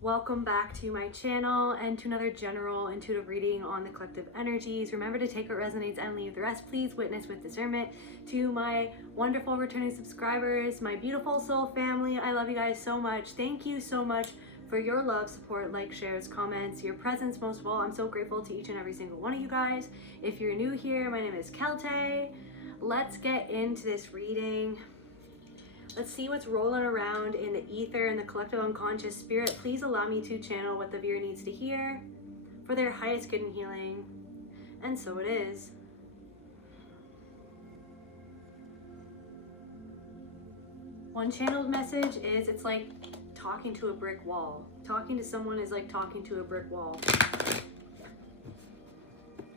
Welcome back to my channel and to another general intuitive reading on the collective energies. Remember to take what resonates and leave the rest. Please witness with discernment. To my wonderful returning subscribers, my beautiful soul family, I love you guys so much. Thank you so much for your love, support, likes, shares, comments, your presence. Most of all, I'm so grateful to each and every single one of you guys. If you're new here, my name is Celtae. Let's get into this reading. Let's see what's rolling around in the ether and the collective unconscious. Spirit, please allow me to channel what the viewer needs to hear for their highest good and healing. And so it is. One channeled message is, it's like talking to a brick wall. Talking to someone is like talking to a brick wall.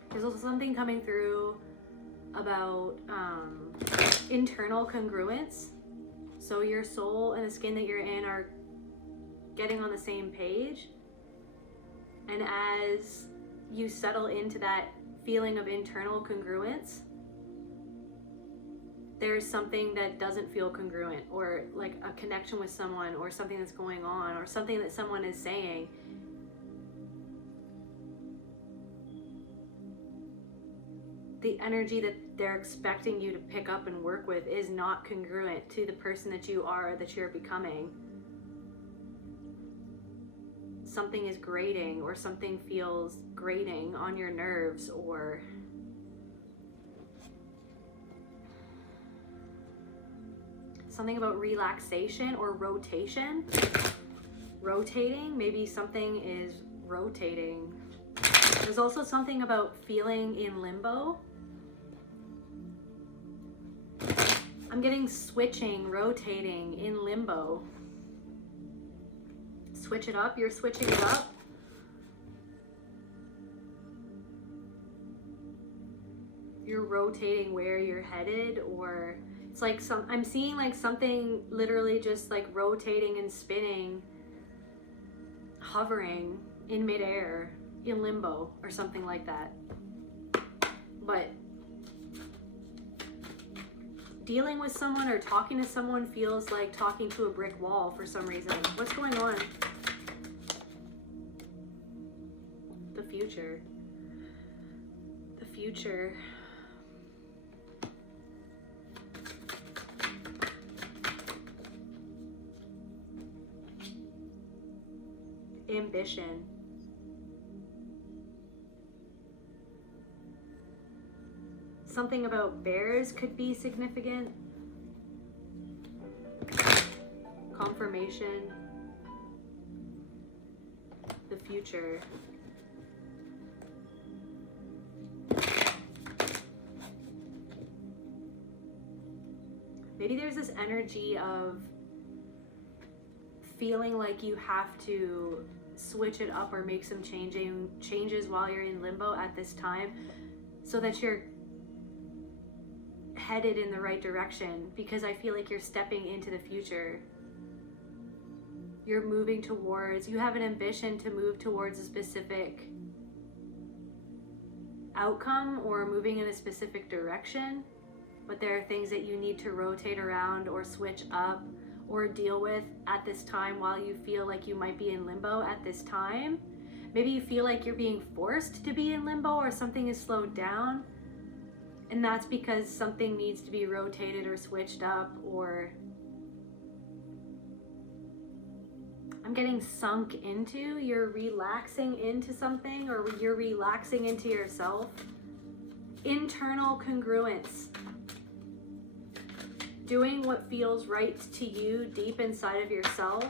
There's also something coming through about internal congruence. So your soul and the skin that you're in are getting on the same page. And as you settle into that feeling of internal congruence, there's something that doesn't feel congruent, or like a connection with someone, or something that's going on, or something that someone is saying. The energy that they're expecting you to pick up and work with is not congruent to the person that you are, that you're becoming. Something is grating, or something feels grating on your nerves, or something about relaxation or rotation. Rotating, maybe something is rotating. There's also something about feeling in limbo. I'm getting switching, rotating, in limbo. Switch it up, you're switching it up. You're rotating where you're headed, or it's like I'm seeing like something literally just like rotating and spinning, hovering in midair, in limbo, or something like that. But dealing with someone or talking to someone feels like talking to a brick wall for some reason. What's going on? The future. The future. Ambition. Something about bears could be significant. Confirmation. The future. Maybe there's this energy of feeling like you have to switch it up or make some changes while you're in limbo at this time, so that you're headed in the right direction, because I feel like you're stepping into the future. You're moving towards, you have an ambition to move towards a specific outcome or moving in a specific direction, but there are things that you need to rotate around or switch up or deal with at this time while you feel like you might be in limbo at this time. Maybe you feel like you're being forced to be in limbo, or something is slowed down. And that's because something needs to be rotated or switched up, or I'm getting sunk into, you're relaxing into something, or you're relaxing into yourself. Internal congruence. Doing what feels right to you deep inside of yourself,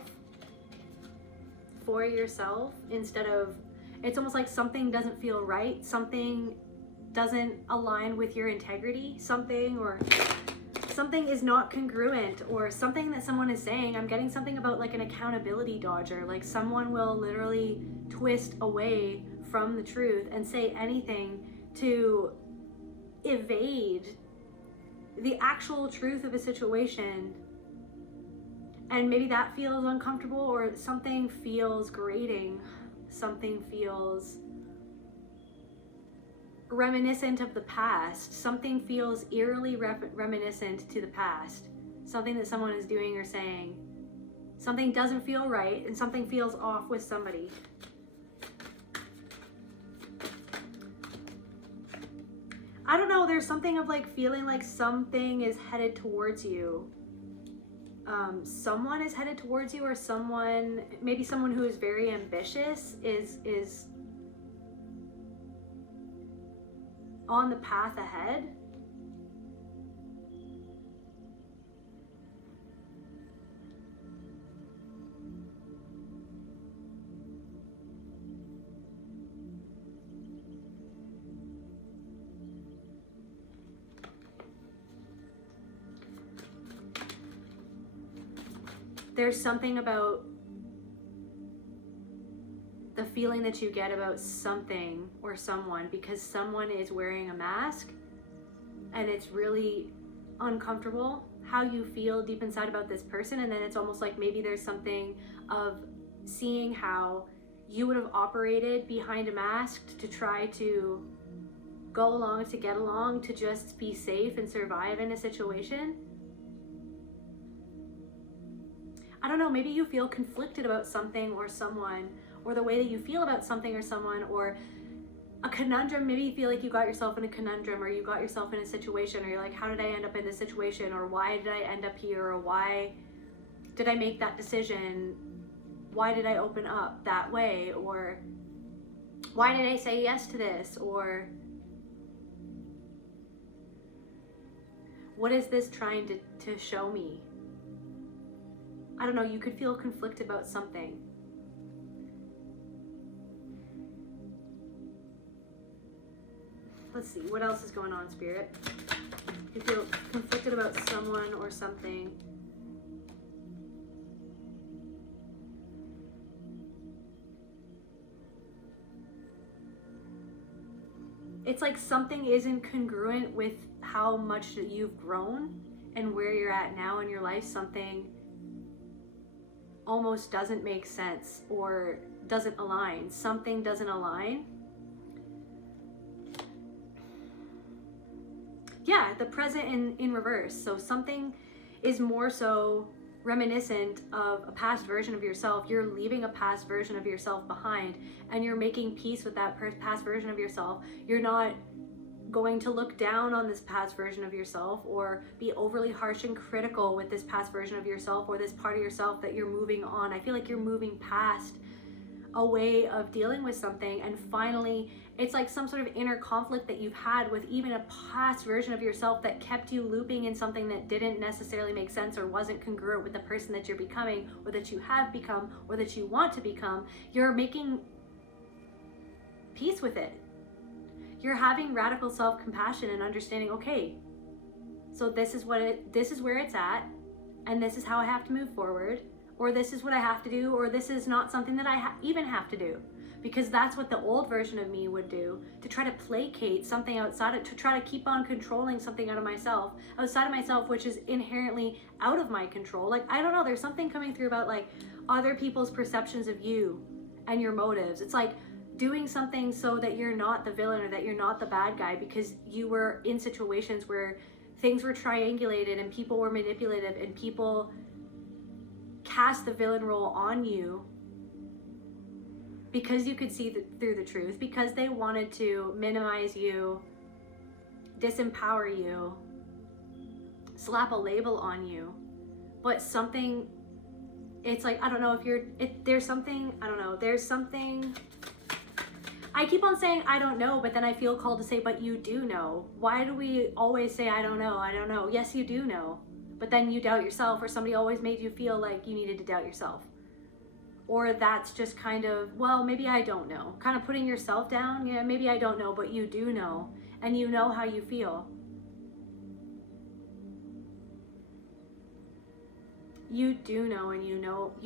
for yourself, instead of, it's almost like something doesn't feel right, something doesn't align with your integrity, something is not congruent, or something that someone is saying. I'm getting something about like an accountability dodger, like someone will literally twist away from the truth and say anything to evade the actual truth of a situation. And maybe that feels uncomfortable, or something feels grating, something feels reminiscent of the past, something feels eerily reminiscent to the past, something that someone is doing or saying, Something doesn't feel right and something feels off with somebody. I don't know, there's something of like feeling like something is headed towards you. Someone is headed towards you, or someone, maybe someone who is very ambitious is on the path ahead. There's something about the feeling that you get about something or someone, because someone is wearing a mask and it's really uncomfortable how you feel deep inside about this person. And then it's almost like maybe there's something of seeing how you would have operated behind a mask to try to go along, to get along, to just be safe and survive in a situation. I don't know, maybe you feel conflicted about something or someone, or the way that you feel about something or someone, or a conundrum. Maybe you feel like you got yourself in a conundrum, or you got yourself in a situation, or you're like, how did I end up in this situation? Or why did I end up here? Or why did I make that decision? Why did I open up that way? Or why did I say yes to this? Or what is this trying to show me? I don't know, you could feel conflicted about something. Let's see, what else is going on, Spirit? You feel conflicted about someone or something. It's like something isn't congruent with how much you've grown and where you're at now in your life. Something almost doesn't make sense or doesn't align. Something doesn't align. Yeah, the present in reverse. So something is more so reminiscent of a past version of yourself. You're leaving a past version of yourself behind, and you're making peace with that past version of yourself. You're not going to look down on this past version of yourself or be overly harsh and critical with this past version of yourself or this part of yourself that you're moving on. I feel like you're moving past a way of dealing with something, and finally it's like some sort of inner conflict that you've had with even a past version of yourself that kept you looping in something that didn't necessarily make sense or wasn't congruent with the person that you're becoming, or that you have become, or that you want to become. You're making peace with it. You're having radical self-compassion and understanding, okay, so this is where it's at, and this is how I have to move forward, or this is what I have to do, or this is not something that I even have to do, because that's what the old version of me would do, to try to placate something outside of, to try to keep on controlling something outside of myself, which is inherently out of my control. Like, I don't know, there's something coming through about like other people's perceptions of you and your motives. It's like doing something so that you're not the villain or that you're not the bad guy, because you were in situations where things were triangulated and people were manipulative and people cast the villain role on you because you could see through the truth, because they wanted to minimize you, disempower you, slap a label on you. But something, it's like, I don't know if there's something, I don't know, there's something. I keep on saying I don't know, but then I feel called to say, but you do know. Why do we always say I don't know, I don't know? Yes, you do know, but then you doubt yourself, or somebody always made you feel like you needed to doubt yourself. Or that's just kind of, well, maybe I don't know. Kind of putting yourself down. Yeah, maybe I don't know, but you do know, and you know how you feel. You do know, and you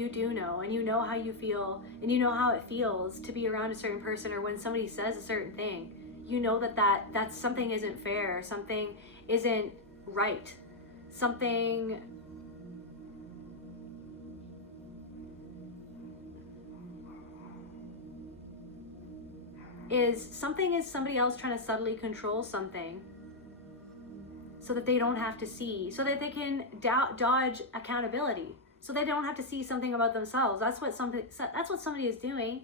do know, and you know how you feel, and you know how it feels to be around a certain person, or when somebody says a certain thing. You know that something isn't fair, something isn't right, something is somebody else trying to subtly control something so that they don't have to see, so that they can dodge accountability, so they don't have to see something about themselves. That's what somebody is doing.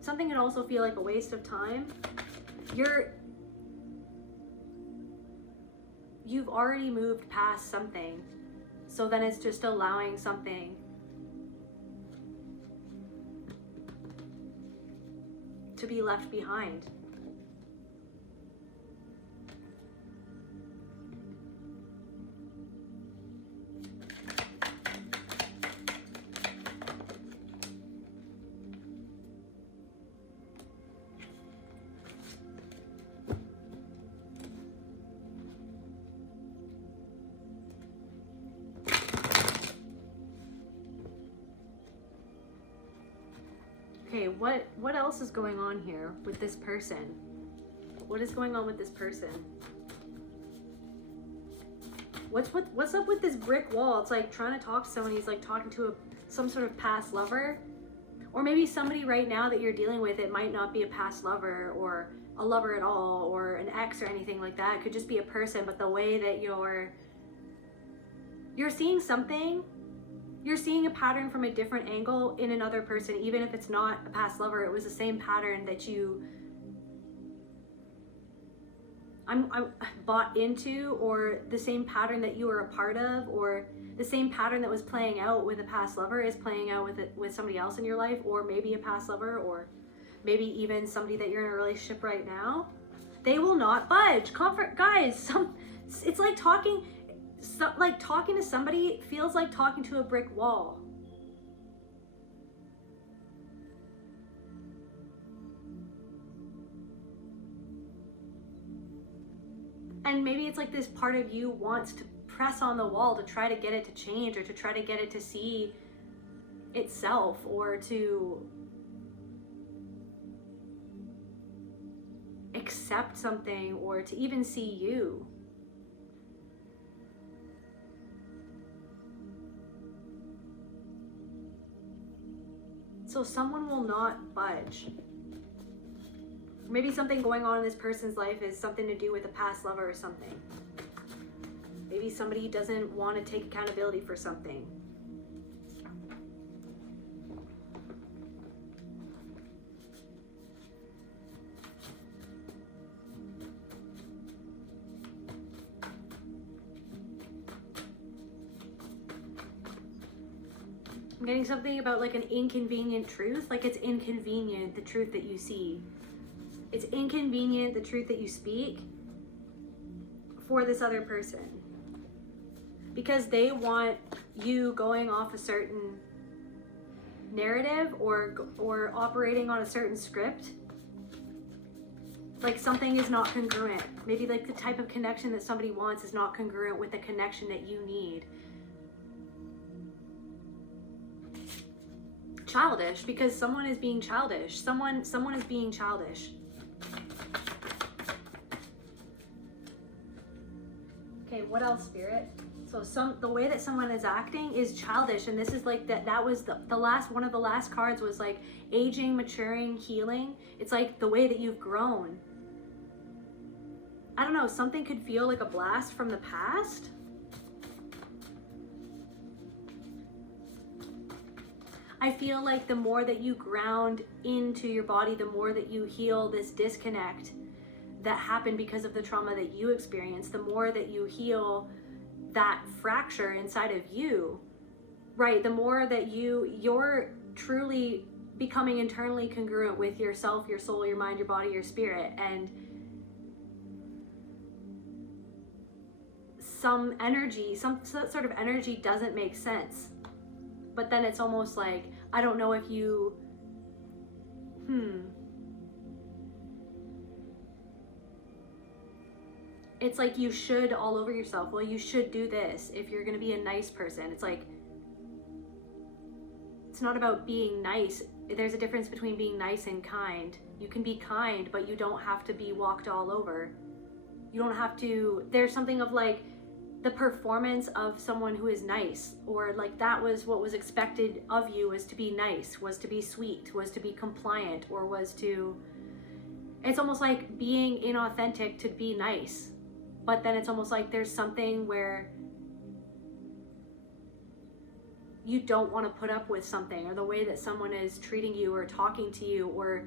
Something could also feel like a waste of time. You've already moved past something, so then it's just allowing something to be left behind. Okay, what else is going on here with this person? What is going on with this person? What's up with this brick wall? It's like trying to talk to someone. He's like talking to some sort of past lover, or maybe somebody right now that you're dealing with. It might not be a past lover or a lover at all, or an ex or anything like that. It could just be a person, but the way that you're seeing something. You're seeing a pattern from a different angle in another person, even if it's not a past lover. It was the same pattern that I'm bought into, or the same pattern that you were a part of, or the same pattern that was playing out with a past lover is playing out with somebody else in your life, or maybe a past lover, or maybe even somebody that you're in a relationship right now. They will not budge. Comfort, guys. It's like talking to somebody feels like talking to a brick wall. And maybe it's like this part of you wants to press on the wall to try to get it to change, or to try to get it to see itself, or to accept something, or to even see you. So someone will not budge. Maybe something going on in this person's life is something to do with a past lover or something. Maybe somebody doesn't want to take accountability for something. I'm getting something about like an inconvenient truth. Like it's inconvenient, the truth that you see. It's inconvenient, the truth that you speak for this other person. Because they want you going off a certain narrative, or operating on a certain script. Like something is not congruent. Maybe like the type of connection that somebody wants is not congruent with the connection that you need. Childish, because someone is being childish. Someone is being childish. Okay, what else, Spirit? So the way that someone is acting is childish, and this is like that was the last one of the last cards was like aging, maturing, healing. It's like the way that you've grown. I don't know, something could feel like a blast from the past. I feel like the more that you ground into your body, the more that you heal this disconnect that happened because of the trauma that you experienced, the more that you heal that fracture inside of you, right? The more that you're truly becoming internally congruent with yourself, your soul, your mind, your body, your spirit, and some sort of energy doesn't make sense. But then it's almost like, I don't know if you, It's like you should all over yourself. Well, you should do this if you're going to be a nice person. It's like, it's not about being nice. There's a difference between being nice and kind. You can be kind, but you don't have to be walked all over. You don't have to, there's something of like, the performance of someone who is nice, or like that was what was expected of you, was to be nice, was to be sweet, was to be compliant, or was to, it's almost like being inauthentic to be nice. but then it's almost like there's something where you don't want to put up with something, or the way that someone is treating you or talking to you, or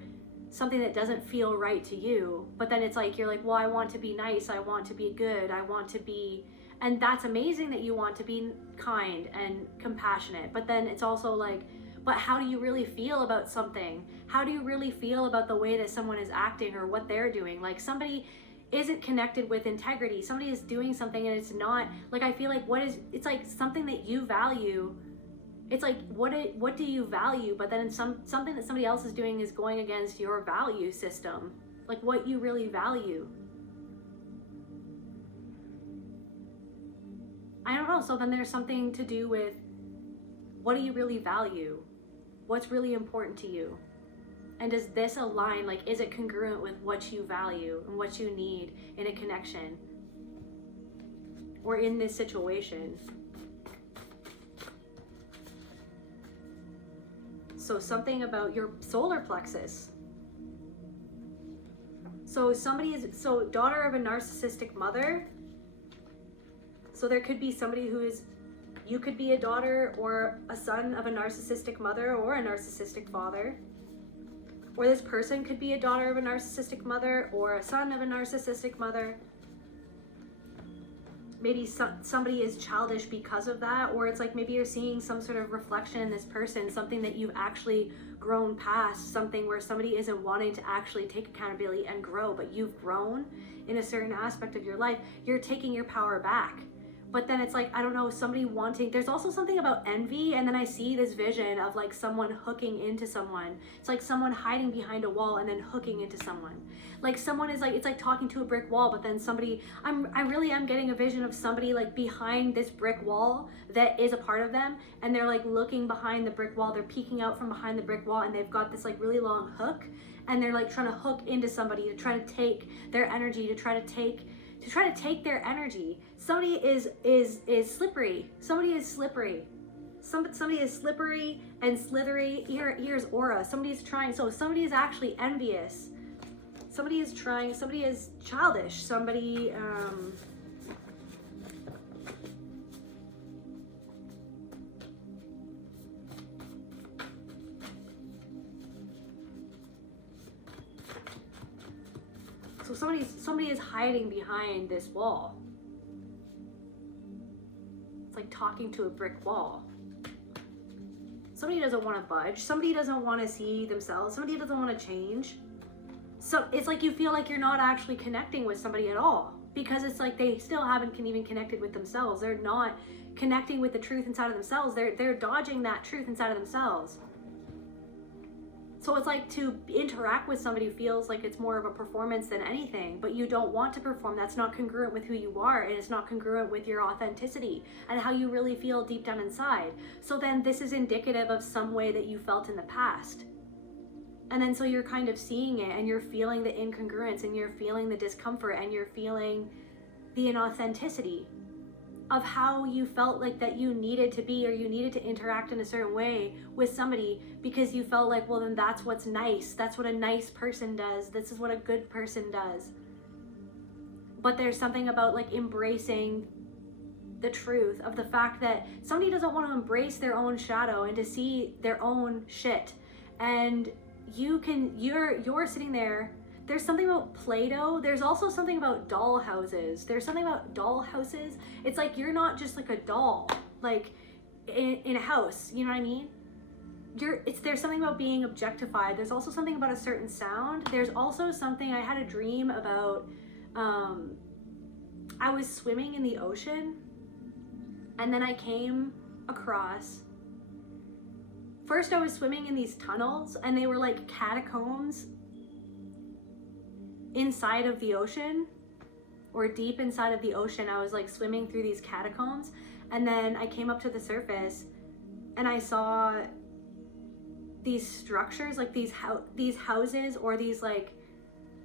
something that doesn't feel right to you. But then it's like, you're like, well, I want to be nice, I want to be good, I want to be, and that's amazing that you want to be kind and compassionate. But then it's also like, but how do you really feel about something? How do you really feel about the way that someone is acting or what they're doing? Like, somebody isn't connected with integrity. Somebody is doing something and it's not, like, I feel like it's like something that you value. It's like, what do you value? But then something that somebody else is doing is going against your value system. Like, what you really value. I don't know. So then there's something to do with, what do you really value? What's really important to you? And does this align? Like, is it congruent with what you value and what you need in a connection or in this situation? So something about your solar plexus. So daughter of a narcissistic mother. So there could be somebody you could be a daughter or a son of a narcissistic mother or a narcissistic father. Or this person could be a daughter of a narcissistic mother or a son of a narcissistic mother. Maybe somebody is childish because of that, or it's like maybe you're seeing some sort of reflection in this person, something that you've actually grown past, something where somebody isn't wanting to actually take accountability and grow, but you've grown in a certain aspect of your life. You're taking your power back. But then it's like, I don't know, somebody wanting, there's also something about envy. And then I see this vision of like someone hooking into someone. It's like someone hiding behind a wall and then hooking into someone. Like someone is like, it's like talking to a brick wall, but then somebody, I really am getting a vision of somebody like behind this brick wall that is a part of them. And they're like looking behind the brick wall. They're peeking out from behind the brick wall and they've got this like really long hook. And they're like trying to hook into somebody to try to take their energy, to try to take their energy. Somebody is slippery. Somebody is slippery. Somebody is slippery and slithery. Here's aura. Somebody is trying. So somebody is actually envious. Somebody is trying. Somebody is childish. Somebody. So somebody is hiding behind this wall. It's like talking to a brick wall. Somebody doesn't want to budge. Somebody doesn't want to see themselves. Somebody doesn't want to change. So it's like you feel like you're not actually connecting with somebody at all, because it's like they still haven't even connected with themselves. They're not connecting with the truth inside of themselves. They're dodging that truth inside of themselves. So it's like to interact with somebody feels like it's more of a performance than anything, but you don't want to perform. That's not congruent with who you are, and it's not congruent with your authenticity and how you really feel deep down inside. So then this is indicative of some way that you felt in the past. And then so you're kind of seeing it and you're feeling the incongruence and you're feeling the discomfort and you're feeling the inauthenticity of how you felt like that you needed to be, or you needed to interact in a certain way with somebody because you felt like, well, then that's what's nice. That's what a nice person does. This is what a good person does. But there's something about like embracing the truth of the fact that somebody doesn't want to embrace their own shadow and to see their own shit. And you're sitting there. There's something about Play-Doh. There's also something about doll houses. There's something about doll houses. It's like you're not just like a doll, like in a house. You know what I mean? There's something about being objectified. There's also something about a certain sound. There's also something, I had a dream about, I was swimming in the ocean and then I came across, first I was swimming in these tunnels and they were like catacombs inside of the ocean, or deep inside of the ocean. I was like swimming through these catacombs, and then I came up to the surface and I saw these structures, like these houses or these like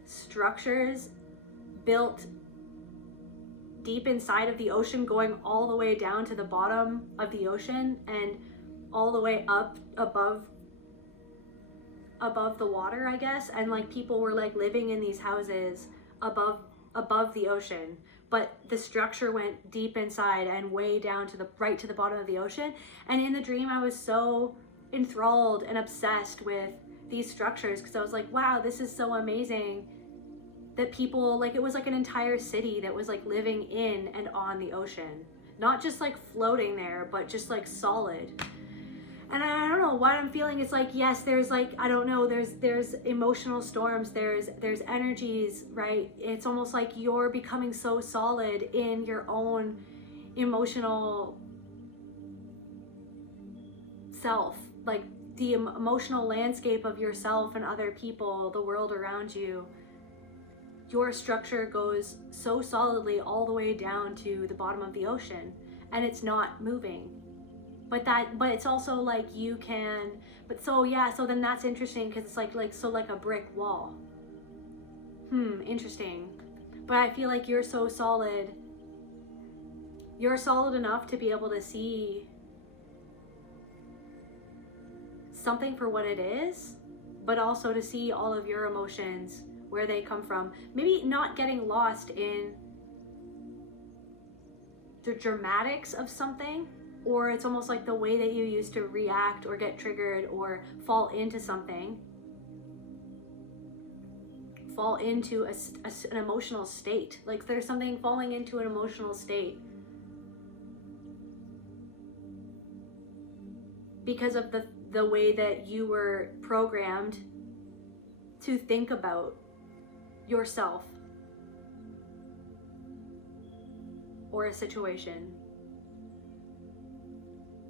structures built deep inside of the ocean, going all the way down to the bottom of the ocean and all the way up above the water, I guess. And like people were like living in these houses above the ocean, but the structure went deep inside and way down to the bottom of the ocean. And in the dream, I was so enthralled and obsessed with these structures, because I was like, wow, this is so amazing that people, like, it was like an entire city that was like living in and on the ocean, not just like floating there, but just like solid. And I don't know what I'm feeling. It's like, yes, there's like, I don't know, there's emotional storms, there's energies, right? It's almost like you're becoming so solid in your own emotional self, like the emotional landscape of yourself and other people, the world around you. Your structure goes so solidly all the way down to the bottom of the ocean, and it's not moving. But it's also like you can, so then that's interesting, because it's like a brick wall. Interesting. But I feel like you're so solid. You're solid enough to be able to see something for what it is, but also to see all of your emotions, where they come from. Maybe not getting lost in the dramatics of something, or it's almost like the way that you used to react or get triggered or fall into something, fall into an emotional state. Like there's something falling into an emotional state because of the way that you were programmed to think about yourself or a situation.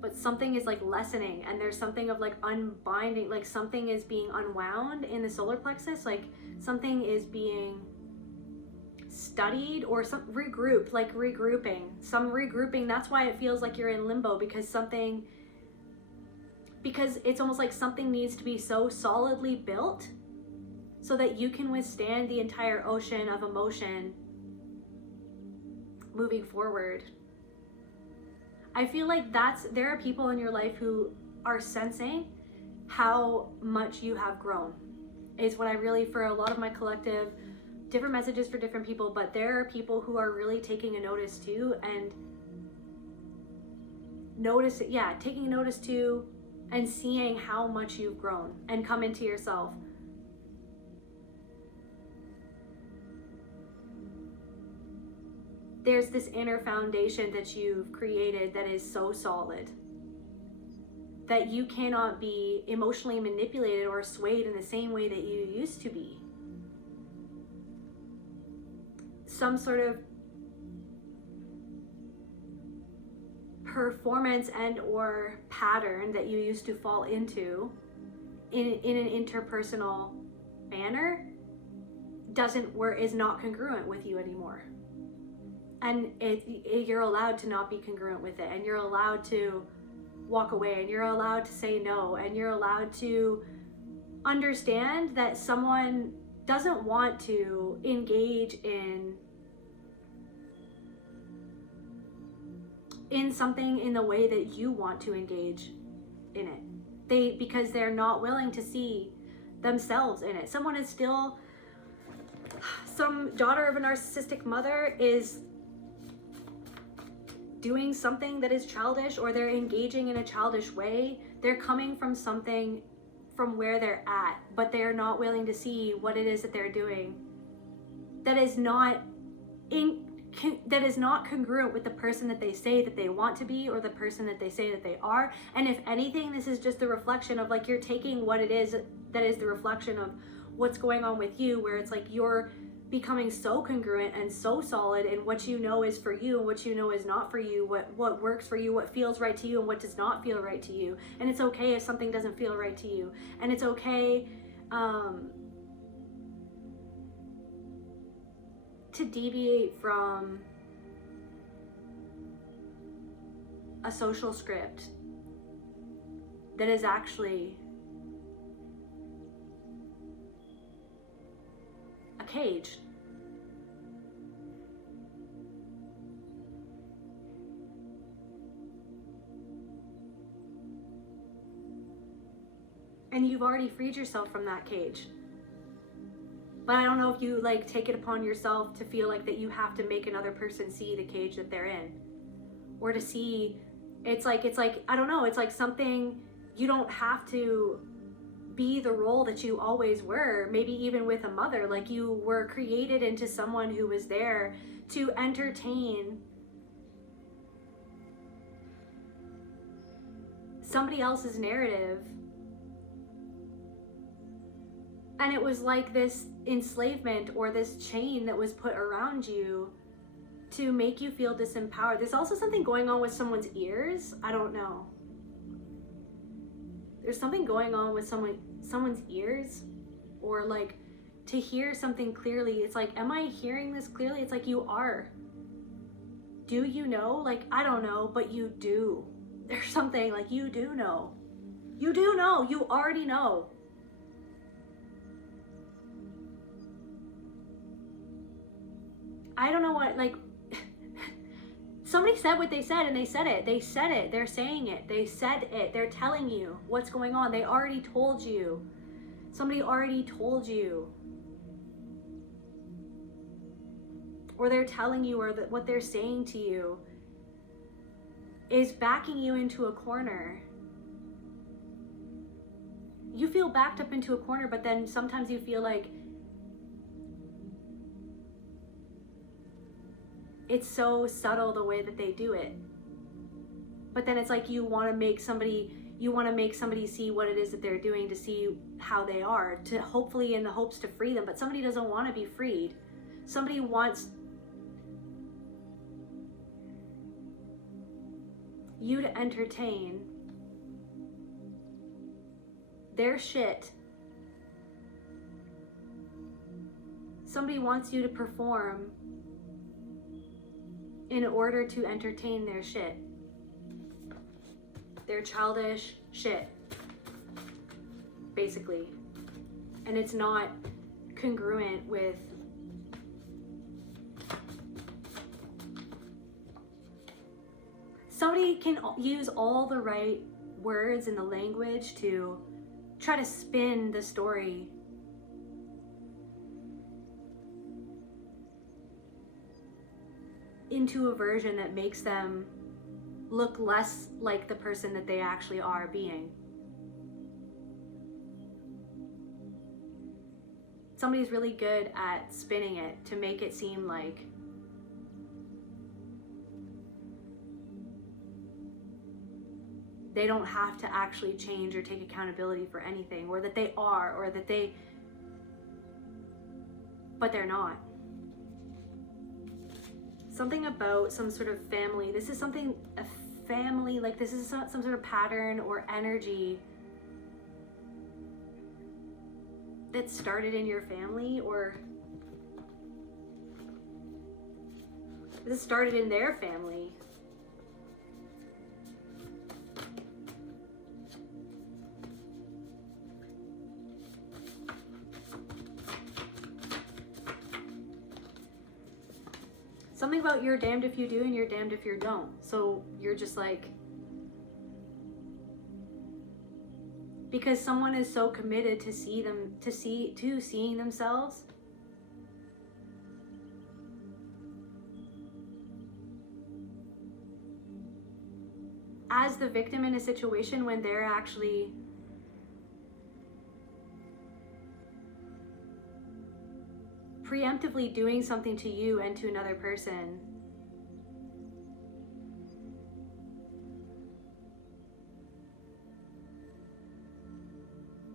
But something is like lessening, and there's something of like unbinding, like something is being unwound in the solar plexus, like something is being studied or some regrouped, like regrouping. That's why it feels like you're in limbo, because it's almost like something needs to be so solidly built so that you can withstand the entire ocean of emotion moving forward. I feel like there are people in your life who are sensing how much you have grown, is what I really, for a lot of my collective, different messages for different people, but there are people who are really taking a notice too, and taking notice too, and seeing how much you've grown and come into yourself. There's this inner foundation that you've created that is so solid that you cannot be emotionally manipulated or swayed in the same way that you used to be. Some sort of performance and or pattern that you used to fall into in an interpersonal manner is not congruent with you anymore. And you're allowed to not be congruent with it, and you're allowed to walk away, and you're allowed to say no, and you're allowed to understand that someone doesn't want to engage in something in the way that you want to engage in it. Because they're not willing to see themselves in it. Some daughter of a narcissistic mother is doing something that is childish, or they're engaging in a childish way. They're coming from something from where they're at, but they're not willing to see what it is that they're doing that is not congruent with the person that they say that they want to be, or the person that they say that they are. And if anything, this is just the reflection of like, you're taking what it is that is the reflection of what's going on with you, where it's like you're becoming so congruent and so solid in what you know is for you and what you know is not for you, what works for you, what feels right to you and what does not feel right to you. And it's okay if something doesn't feel right to you, and it's okay to deviate from a social script that is actually a cage. And you've already freed yourself from that cage. But I don't know if you like take it upon yourself to feel like that you have to make another person see the cage that they're in, or to see, it's like, I don't know, it's like something, you don't have to be the role that you always were. Maybe even with a mother, like you were created into someone who was there to entertain somebody else's narrative. And it was like this enslavement or this chain that was put around you to make you feel disempowered. There's also something going on with someone's ears. I don't know. There's something going on with someone's ears, or like to hear something clearly. It's like, am I hearing this clearly? It's like, you are. Do you know? Like, I don't know, but you do. There's something like, you do know. You do know. You already know. I don't know what, like, somebody said what they said and they said it. They said it. They're saying it. They said it. They're telling you what's going on. They already told you. Somebody already told you. Or they're telling you, or that what they're saying to you is backing you into a corner. You feel backed up into a corner, but then sometimes you feel like it's so subtle the way that they do it. But then it's like you want to make somebody see what it is that they're doing, to see how they are, to hopefully in the hopes to free them. But somebody doesn't want to be freed. Somebody wants you to entertain their shit. Somebody wants you to perform in order to entertain their shit. Their childish shit, basically. And it's not congruent with somebody can use all the right words and the language to try to spin the story into a version that makes them look less like the person that they actually are being. Somebody's really good at spinning it to make it seem like they don't have to actually change or take accountability for anything, or that they are, or that they, but they're not. Something about some sort of family. This is something, a family, like this is some sort of pattern or energy that started in your family, or this started in their family. Something about you're damned if you do and you're damned if you don't. So you're just like, because someone is so committed to seeing themselves as the victim in a situation when they're actually preemptively doing something to you and to another person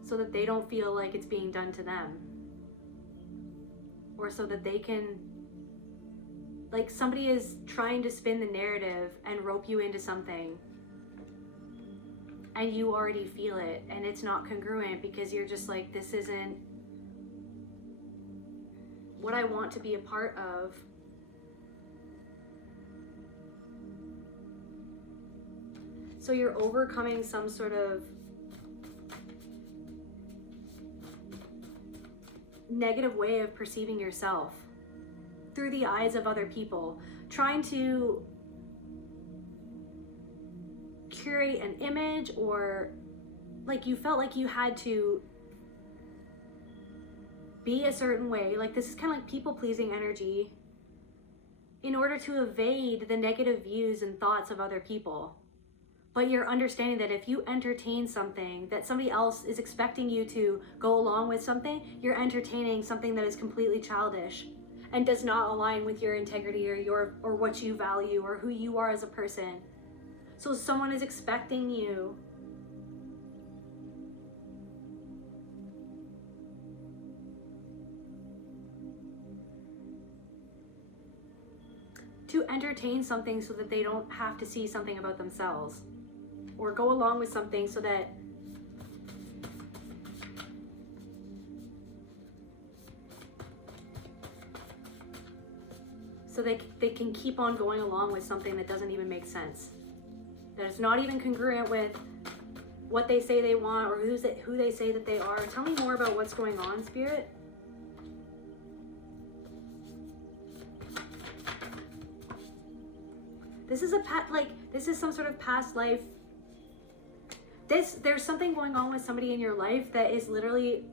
so that they don't feel like it's being done to them, or so that they can, like, somebody is trying to spin the narrative and rope you into something and you already feel it and it's not congruent because you're just like, this isn't what I want to be a part of. So you're overcoming some sort of negative way of perceiving yourself through the eyes of other people, trying to curate an image, or like you felt like you had to be a certain way. Like, this is kind of like people-pleasing energy in order to evade the negative views and thoughts of other people. But you're understanding that if you entertain something, that somebody else is expecting you to go along with something, you're entertaining something that is completely childish and does not align with your integrity or what you value or who you are as a person. So someone is expecting you to entertain something so that they don't have to see something about themselves, or go along with something so that they can keep on going along with something that doesn't even make sense, that is not even congruent with what they say they want or who they say that they are. Tell me more about what's going on, Spirit. This is this is some sort of past life. There's something going on with somebody in your life that is literally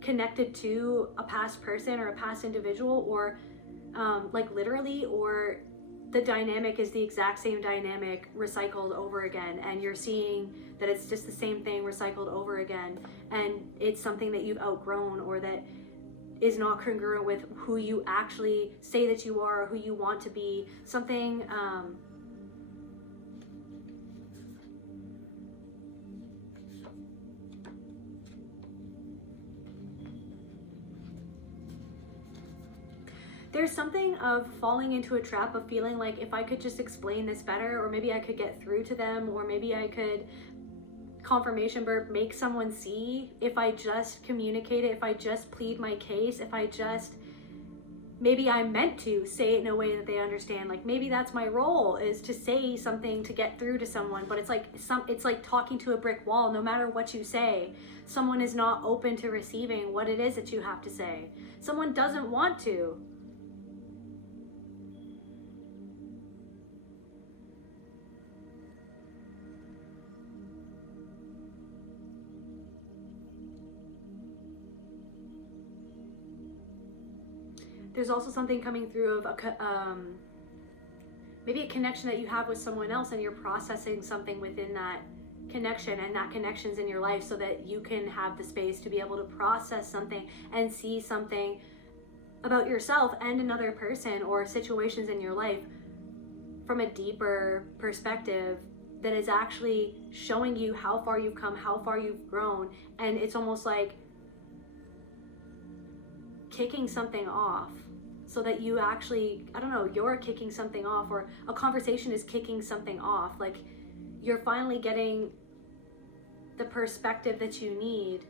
connected to a past person or a past individual, or like literally, or the dynamic is the exact same dynamic recycled over again, and you're seeing that it's just the same thing recycled over again, and it's something that you've outgrown or that is not congruent with who you actually say that you are or who you want to be. Something there's something of falling into a trap of feeling like, if I could just explain this better, or maybe I could get through to them, or maybe I could, confirmation burp, make someone see, if I just communicate it, if I just plead my case, if I just, maybe I'm meant to say it in a way that they understand. Like, maybe that's my role, is to say something to get through to someone, but it's like talking to a brick wall. No matter what you say, someone is not open to receiving what it is that you have to say. Someone doesn't want to. There's also something coming through of maybe a connection that you have with someone else, and you're processing something within that connection, and that connection's in your life so that you can have the space to be able to process something and see something about yourself and another person or situations in your life from a deeper perspective that is actually showing you how far you've come, how far you've grown. And it's almost like kicking something off, so that you actually, I don't know, you're kicking something off, or a conversation is kicking something off. Like, you're finally getting the perspective that you need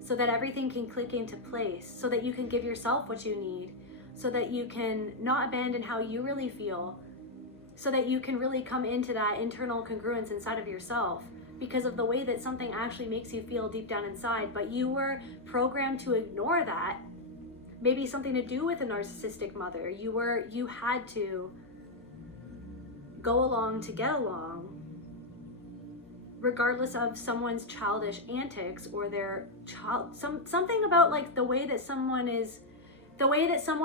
so that everything can click into place, so that you can give yourself what you need, so that you can not abandon how you really feel, so that you can really come into that internal congruence inside of yourself because of the way that something actually makes you feel deep down inside. But you were programmed to ignore that. Maybe something to do with a narcissistic mother. You had to go along to get along, regardless of someone's childish antics or their something about like the way that someone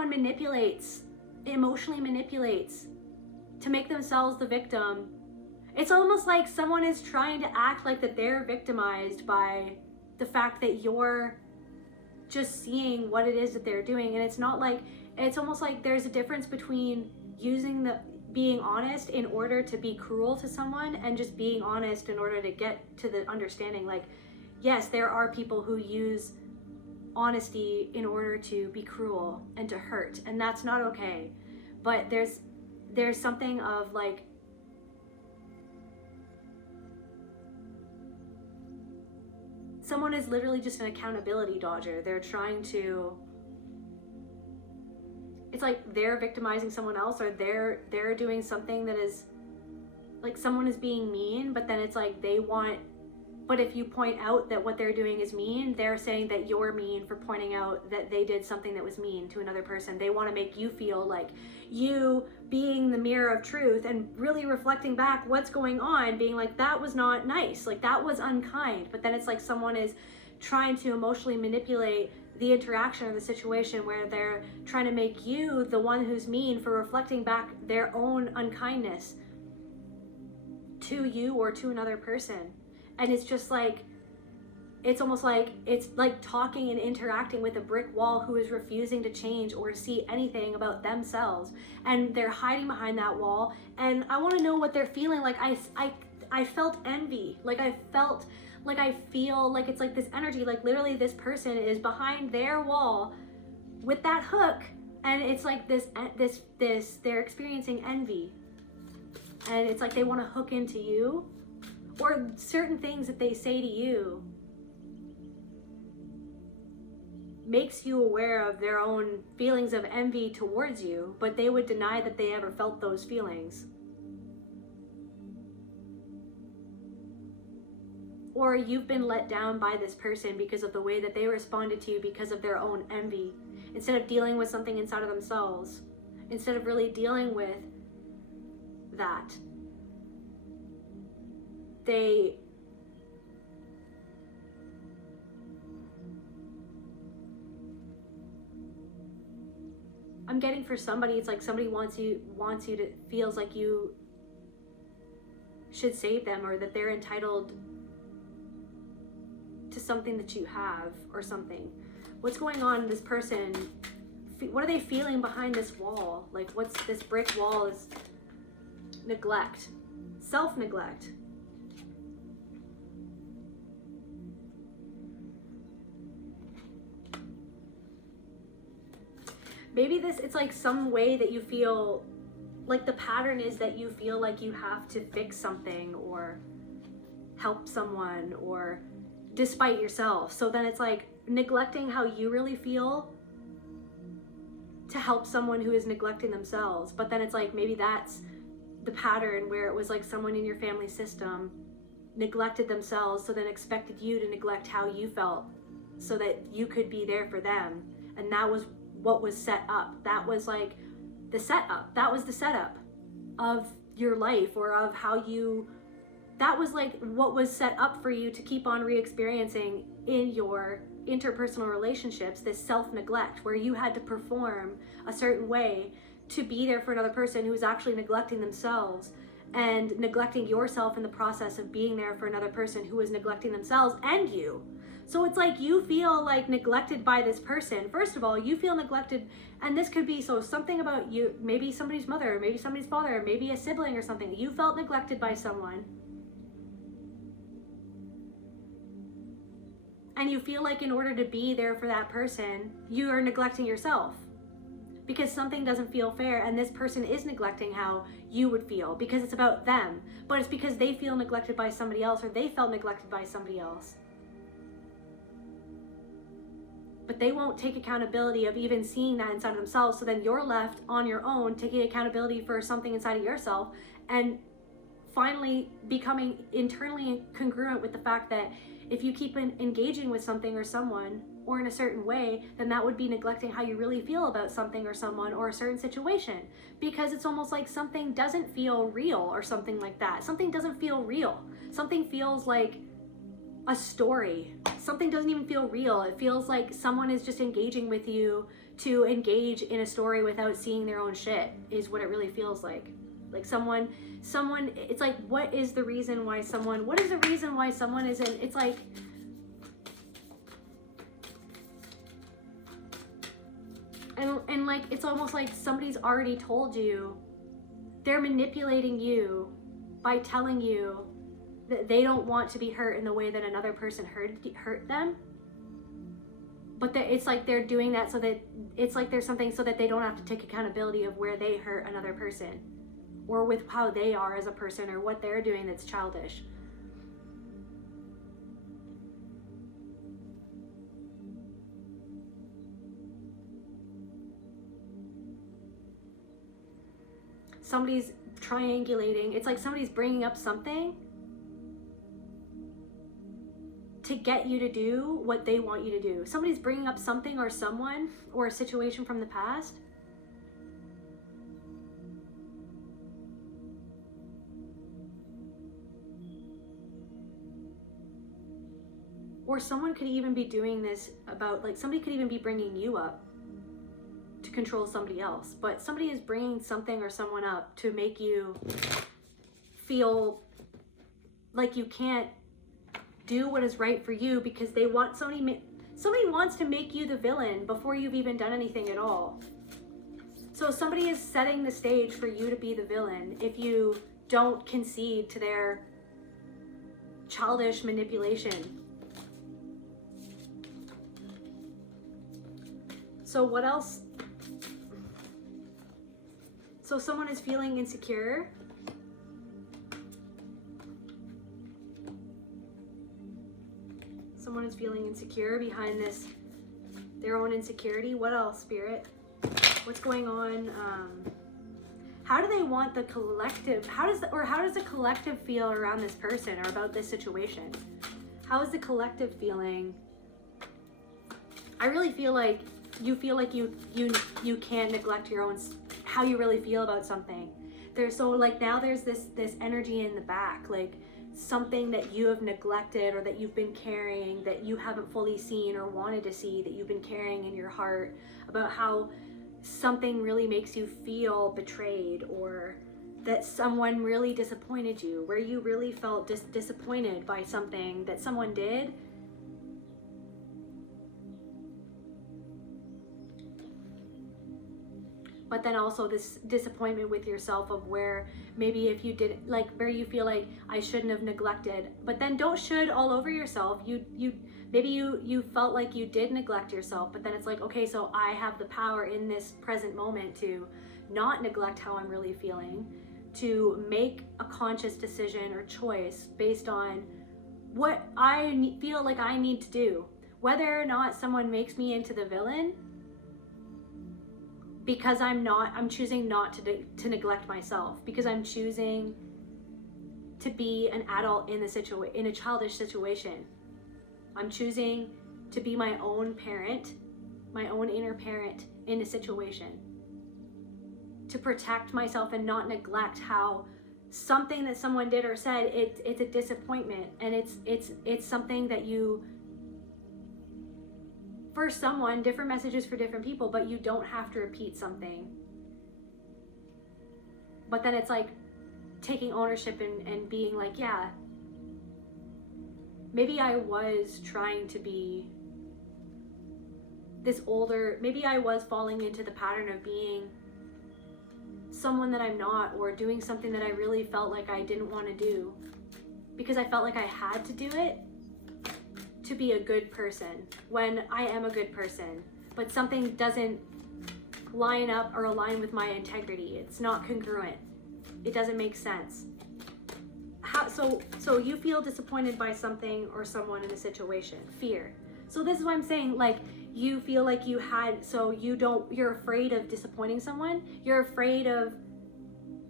manipulates, emotionally manipulates to make themselves the victim. It's almost like someone is trying to act like that they're victimized by the fact that you're just seeing what it is that they're doing. And it's not like, it's almost like there's a difference between being honest in order to be cruel to someone, and just being honest in order to get to the understanding. Like, yes, there are people who use honesty in order to be cruel and to hurt, and that's not okay. But there's something of like, someone is literally just an accountability dodger. They're trying to, it's like they're victimizing someone else, or they're doing something that is like, someone is being mean, but then it's like but if you point out that what they're doing is mean, they're saying that you're mean for pointing out that they did something that was mean to another person. They want to make you feel like you being the mirror of truth and really reflecting back what's going on, being like, that was not nice, like that was unkind. But then it's like someone is trying to emotionally manipulate the interaction or the situation where they're trying to make you the one who's mean for reflecting back their own unkindness to you or to another person. And it's just like, it's almost like, it's like talking and interacting with a brick wall who is refusing to change or see anything about themselves. And they're hiding behind that wall. And I want to know what they're feeling. Like I felt envy. Like I feel like it's like this energy, like literally this person is behind their wall with that hook. And it's like this, they're experiencing envy. And it's like they want to hook into you, or certain things that they say to you makes you aware of their own feelings of envy towards you, but they would deny that they ever felt those feelings. Or you've been let down by this person because of the way that they responded to you because of their own envy. Instead of dealing with something inside of themselves, instead of really dealing with that, I'm getting for somebody, it's like somebody wants you to, feels like you should save them, or that they're entitled to something that you have or something. What's going on in this person? What are they feeling behind this wall? Like, what's this brick wall? Is neglect, self-neglect. Maybe it's like some way that you feel like the pattern is that you feel like you have to fix something or help someone or despite yourself. So then it's like neglecting how you really feel to help someone who is neglecting themselves. But then it's like maybe that's the pattern where it was like someone in your family system neglected themselves, so then expected you to neglect how you felt so that you could be there for them. And that was what was set up. That was like the setup. That was the setup of your life, or of how you, that was like what was set up for you to keep on re-experiencing in your interpersonal relationships, this self-neglect where you had to perform a certain way to be there for another person who's actually neglecting themselves, and neglecting yourself in the process of being there for another person who is neglecting themselves and you. So it's like you feel like neglected by this person. First of all, you feel neglected, and this could be something about you, maybe somebody's mother, maybe somebody's father, maybe a sibling or something. You felt neglected by someone. And you feel like in order to be there for that person, you are neglecting yourself because something doesn't feel fair, and this person is neglecting how you would feel because it's about them, but it's because they feel neglected by somebody else, or they felt neglected by somebody else. But they won't take accountability of even seeing that inside of themselves. So then you're left on your own taking accountability for something inside of yourself, and finally becoming internally congruent with the fact that if you keep engaging with something or someone or in a certain way, then that would be neglecting how you really feel about something or someone or a certain situation, because it's almost like something doesn't feel real or something like that. Something doesn't feel real. Something feels like a story. Something doesn't even feel real. It feels like someone is just engaging with you to engage in a story without seeing their own shit, is what it really feels like. Like someone, it's like, what is the reason why someone isn't, it's like, and like, it's almost like somebody's already told you, they're manipulating you by telling you that they don't want to be hurt in the way that another person hurt them. But it's like they're doing that so that it's like there's something so that they don't have to take accountability of where they hurt another person, or with how they are as a person, or what they're doing that's childish. Somebody's triangulating. It's like somebody's bringing up something to get you to do what they want you to do. Somebody's bringing up something or someone or a situation from the past Or someone could even be doing this about, like, somebody could even be bringing you up to control somebody else. But somebody is bringing something or someone up to make you feel like you can't do what is right for you, because they want somebody wants to make you the villain before you've even done anything at all. So somebody is setting the stage for you to be the villain if you don't concede to their childish manipulation. So what else? So someone is feeling insecure. Someone is feeling insecure behind this, their own insecurity. What else, Spirit? What's going on? How do they want the collective? How does the collective feel around this person or about this situation? How is the collective feeling? I really feel like you can't neglect your own, how you really feel about something. Now there's this energy in the back, like something that you have neglected or that you've been carrying, that you haven't fully seen or wanted to see, that you've been carrying in your heart, about how something really makes you feel betrayed, or that someone really disappointed you, where you really felt disappointed by something that someone did. But then also this disappointment with yourself of where maybe if you did, like, where you feel like I shouldn't have neglected, but then don't should all over yourself. Maybe you felt like you did neglect yourself, but then it's like, okay, so I have the power in this present moment to not neglect how I'm really feeling, to make a conscious decision or choice based on what I feel like I need to do, whether or not someone makes me into the villain. Because I'm choosing not to neglect myself, because I'm choosing to be an adult in a childish situation. I'm choosing to be my own parent, my own inner parent in a situation, to protect myself and not neglect how something that someone did or said, it's a disappointment, and it's something that you, for someone, different messages for different people, but you don't have to repeat something. But then it's like taking ownership and being like, yeah, maybe I was trying to be this older, maybe I was falling into the pattern of being someone that I'm not, or doing something that I really felt like I didn't want to do because I felt like I had to do it to be a good person, when I am a good person, but something doesn't line up or align with my integrity. It's not congruent. It doesn't make sense. So you feel disappointed by something or someone in a situation. Fear. So this is what I'm saying, like, you feel like you're afraid of disappointing someone. You're afraid of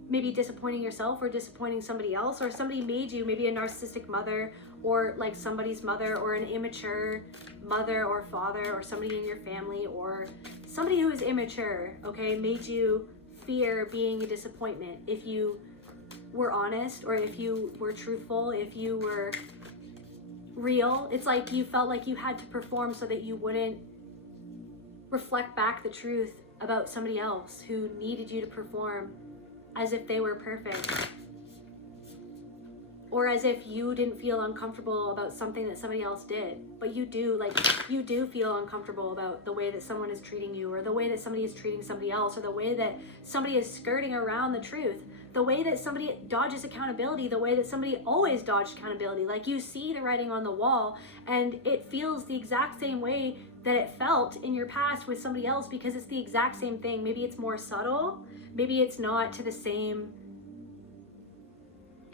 maybe disappointing yourself or disappointing somebody else, or somebody made you, maybe a narcissistic mother, or like somebody's mother, or an immature mother or father, or somebody in your family, or somebody who is immature, okay, made you fear being a disappointment. If you were honest, or if you were truthful, if you were real, it's like you felt like you had to perform so that you wouldn't reflect back the truth about somebody else who needed you to perform as if they were perfect, or as if you didn't feel uncomfortable about something that somebody else did, but you do feel uncomfortable about the way that someone is treating you, or the way that somebody is treating somebody else, or the way that somebody is skirting around the truth, the way that somebody dodges accountability, the way that somebody always dodged accountability. Like, you see the writing on the wall, and it feels the exact same way that it felt in your past with somebody else, because it's the exact same thing. Maybe it's more subtle, maybe it's not to the same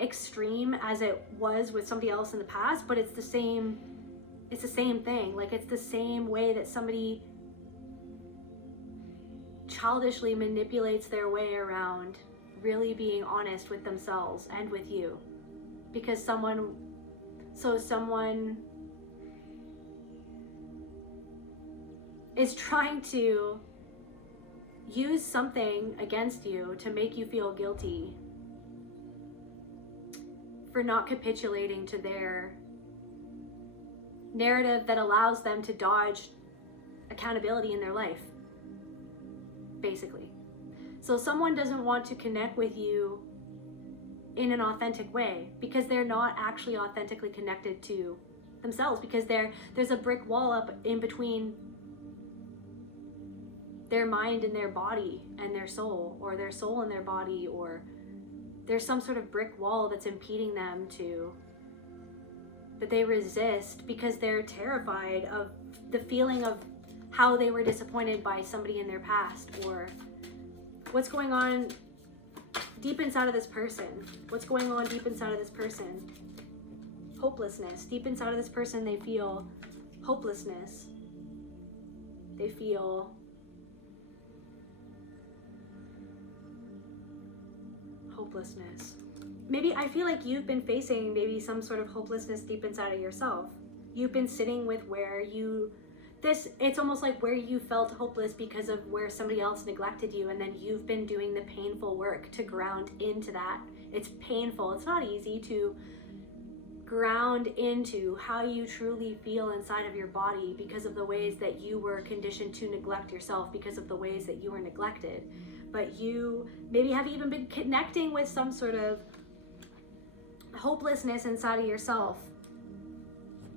extreme as it was with somebody else in the past, but it's the same thing. Like, it's the same way that somebody childishly manipulates their way around really being honest with themselves and with you, because someone is trying to use something against you to make you feel guilty for not capitulating to their narrative that allows them to dodge accountability in their life, basically. So someone doesn't want to connect with you in an authentic way because they're not actually authentically connected to themselves, because there's a brick wall up in between their mind and their body and their soul, or their soul and their body, or there's some sort of brick wall that's impeding them that they resist because they're terrified of the feeling of how they were disappointed by somebody in their past, or what's going on deep inside of this person. What's going on deep inside of this person? Hopelessness. Deep inside of this person, they feel hopelessness. They feel hopelessness. Maybe I feel like you've been facing maybe some sort of hopelessness deep inside of yourself. You've been sitting with where it's almost like where you felt hopeless because of where somebody else neglected you, and then you've been doing the painful work to ground into that. It's painful. It's not easy to ground into how you truly feel inside of your body because of the ways that you were conditioned to neglect yourself, because of the ways that you were neglected. But you maybe have even been connecting with some sort of hopelessness inside of yourself.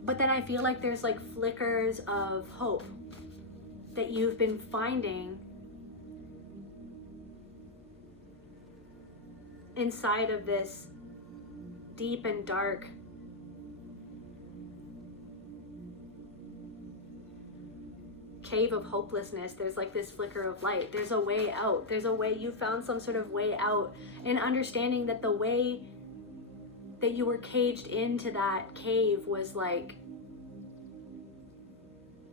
But then I feel like there's like flickers of hope that you've been finding inside of this deep and dark cave of hopelessness. There's like this flicker of light. There's a way out. There's a way. You found some sort of way out, and understanding that the way that you were caged into that cave was like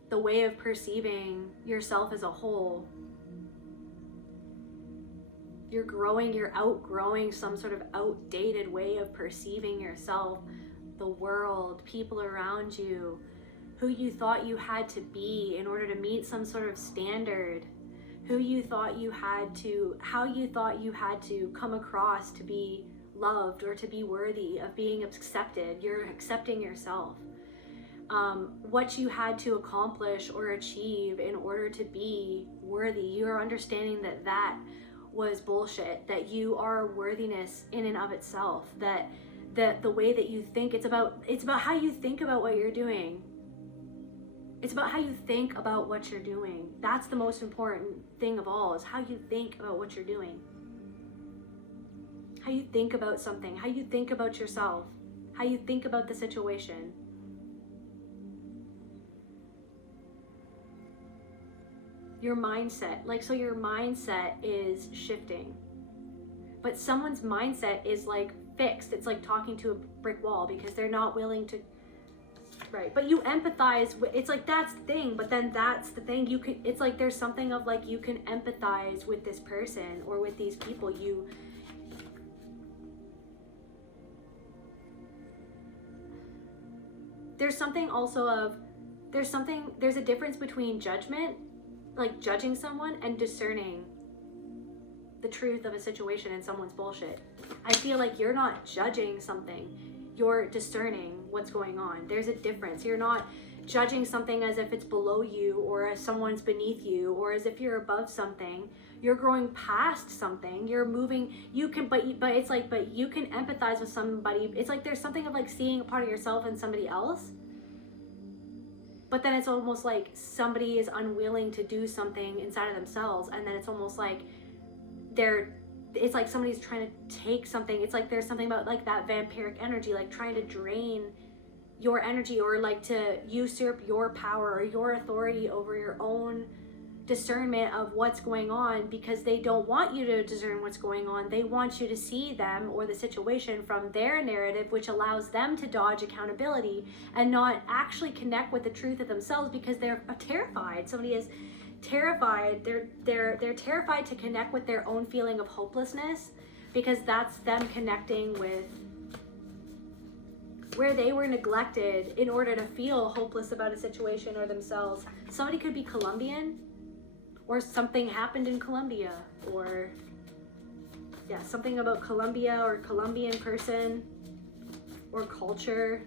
the way of perceiving yourself as a whole. You're outgrowing some sort of outdated way of perceiving yourself, the world, people around you, who you thought you had to be in order to meet some sort of standard, how you thought you had to come across to be loved or to be worthy of being accepted. You're accepting yourself. What you had to accomplish or achieve in order to be worthy, you're understanding that was bullshit, that you are worthiness in and of itself, that the way that you think, it's about how you think about what you're doing. It's about how you think about what you're doing. That's the most important thing of all, is how you think about what you're doing. How you think about something, how you think about yourself, how you think about the situation. Your mindset, so your mindset is shifting. But someone's mindset is like fixed. It's like talking to a brick wall because they're not willing to, right? But you empathize with, it's like that's the thing, but then that's the thing. It's like there's something of like you can empathize with this person or with these people. There's a difference between judgment, like judging someone, and discerning the truth of a situation and someone's bullshit. I feel like you're not judging something, you're discerning what's going on. There's a difference. You're not judging something as if it's below you or as someone's beneath you or as if you're above something. You're growing past something. You're moving. You can, but you can empathize with somebody. It's like there's something of like seeing a part of yourself in somebody else. But then it's almost like somebody is unwilling to do something inside of themselves, and then it's almost like it's like somebody's trying to take something. It's like there's something about like that vampiric energy, like trying to drain your energy or like to usurp your power or your authority over your own discernment of what's going on, because they don't want you to discern what's going on. They want you to see them or the situation from their narrative, which allows them to dodge accountability and not actually connect with the truth of themselves because they're terrified. Somebody is terrified. They're terrified to connect with their own feeling of hopelessness, because that's them connecting with where they were neglected in order to feel hopeless about a situation or themselves. Somebody could be Colombian, or something happened in Colombia, or something about Colombia or Colombian person or culture.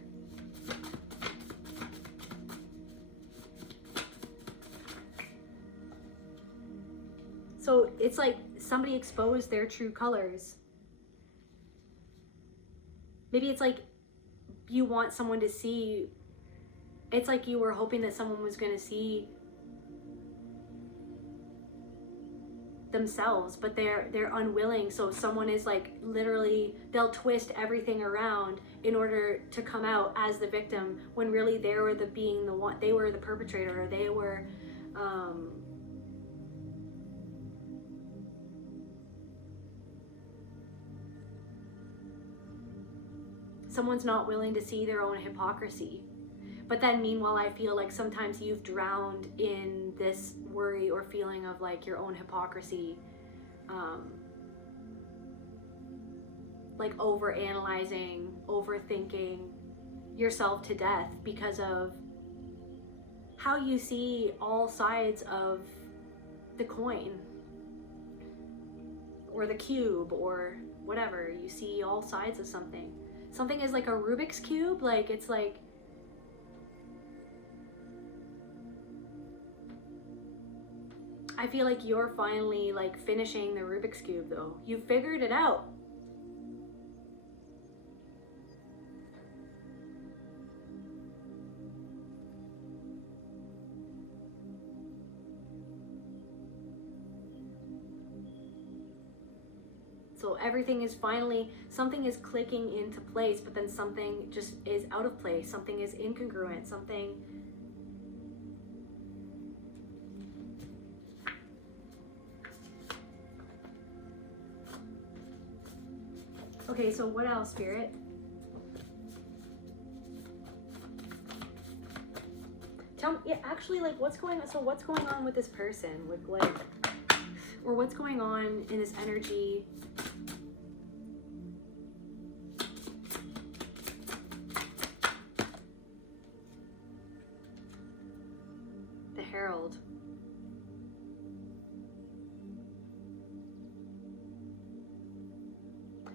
So it's like somebody exposed their true colors. Maybe it's like you want someone to see, it's like you were hoping that someone was going to see themselves, but they're unwilling. So someone is like literally, they'll twist everything around in order to come out as the victim, when really they were they were the perpetrator, or they were someone's not willing to see their own hypocrisy. But then meanwhile, I feel like sometimes you've drowned in this worry or feeling of like your own hypocrisy, like over analyzing, overthinking yourself to death because of how you see all sides of the coin or the cube or whatever. You see all sides of something. Something is like a Rubik's Cube, like it's like, I feel like you're finally like finishing the Rubik's Cube though. You figured it out. So everything is finally, something is clicking into place, but then something just is out of place. Something is incongruent, something. Okay, so what else, Spirit? Tell me, yeah, actually, like, what's going on? So what's going on with this person? Like, or what's going on in this energy? The herald.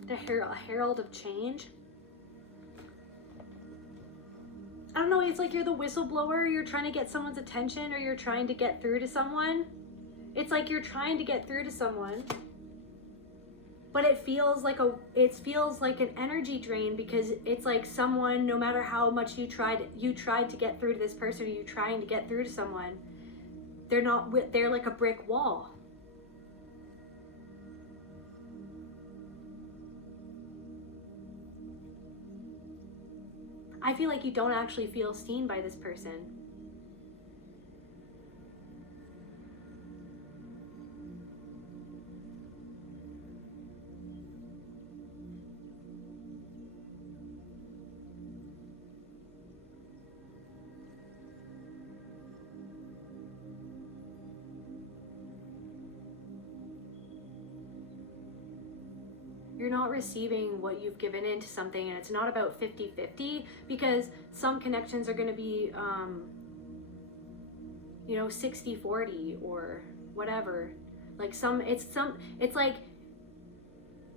The herald of change. I don't know, it's like you're the whistleblower, you're trying to get someone's attention, or you're trying to get through to someone. It's like you're trying to get through to someone, but it feels like an energy drain, because it's like someone, no matter how much you tried to get through to this person, or you're trying to get through to someone, they're like a brick wall. I feel like you don't actually feel seen by this person. You're not receiving what you've given into something, and it's not about 50-50, because some connections are going to be 60-40 or whatever. Like it's like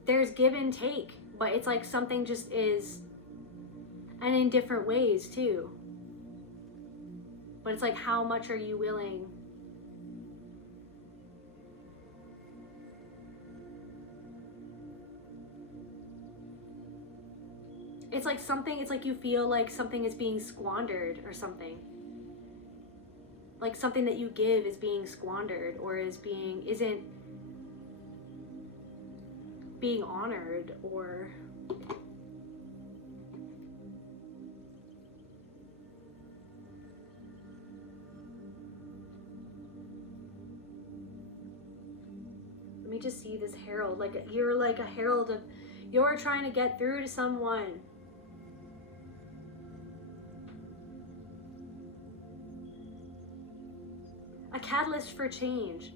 there's give and take, but it's like something just is, and in different ways too. But it's like, how much are you willing? It's like something, it's like you feel like something is being squandered or something. Like something that you give is being squandered, or isn't being honored, or let me just see this herald. Like you're like a herald of, you're trying to get through to someone. A catalyst for change.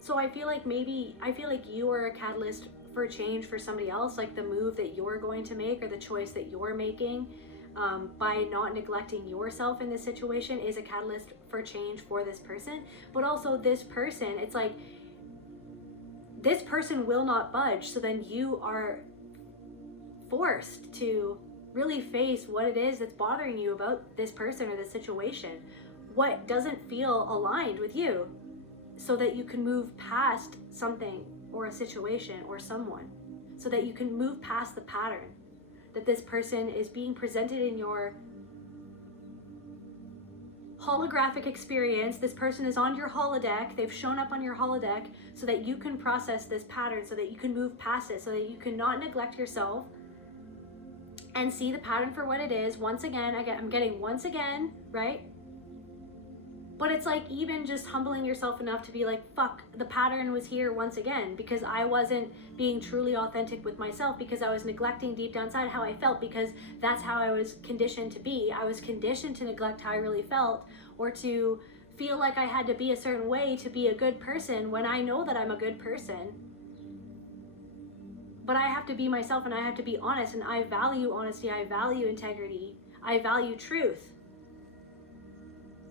So I feel like you are a catalyst for change for somebody else, like the move that you're going to make, or the choice that you're making by not neglecting yourself in this situation is a catalyst for change for this person. But also this person, it's like this person will not budge, so then you are forced to really face what it is that's bothering you about this person or this situation. what doesn't feel aligned with you, so that you can move past something or a situation or someone, so that you can move past the pattern that this person is being presented in your holographic experience. This person is on your holodeck. They've shown up on your holodeck so that you can process this pattern, so that you can move past it, so that you can not neglect yourself and see the pattern for what it is. Once again, I'm getting once again, right? But it's like even just humbling yourself enough to be like, fuck, the pattern was here once again, because I wasn't being truly authentic with myself, because I was neglecting deep down inside how I felt, because that's how I was conditioned to be. I was conditioned to neglect how I really felt, or to feel like I had to be a certain way to be a good person, when I know that I'm a good person. But I have to be myself, and I have to be honest, and I value honesty, I value integrity, I value truth.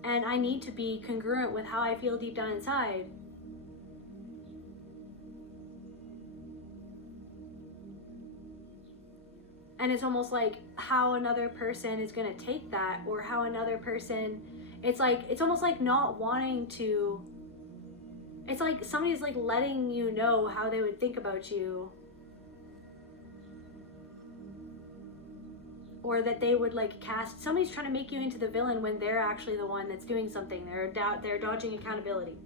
And I need to be congruent with how I feel deep down inside. And it's almost like how another person is going to take that, or how another person, it's almost like not wanting to, it's like somebody's like letting you know how they would think about you, or that they would like cast, somebody's trying to make you into the villain when they're actually the one that's doing something. They're dodging accountability.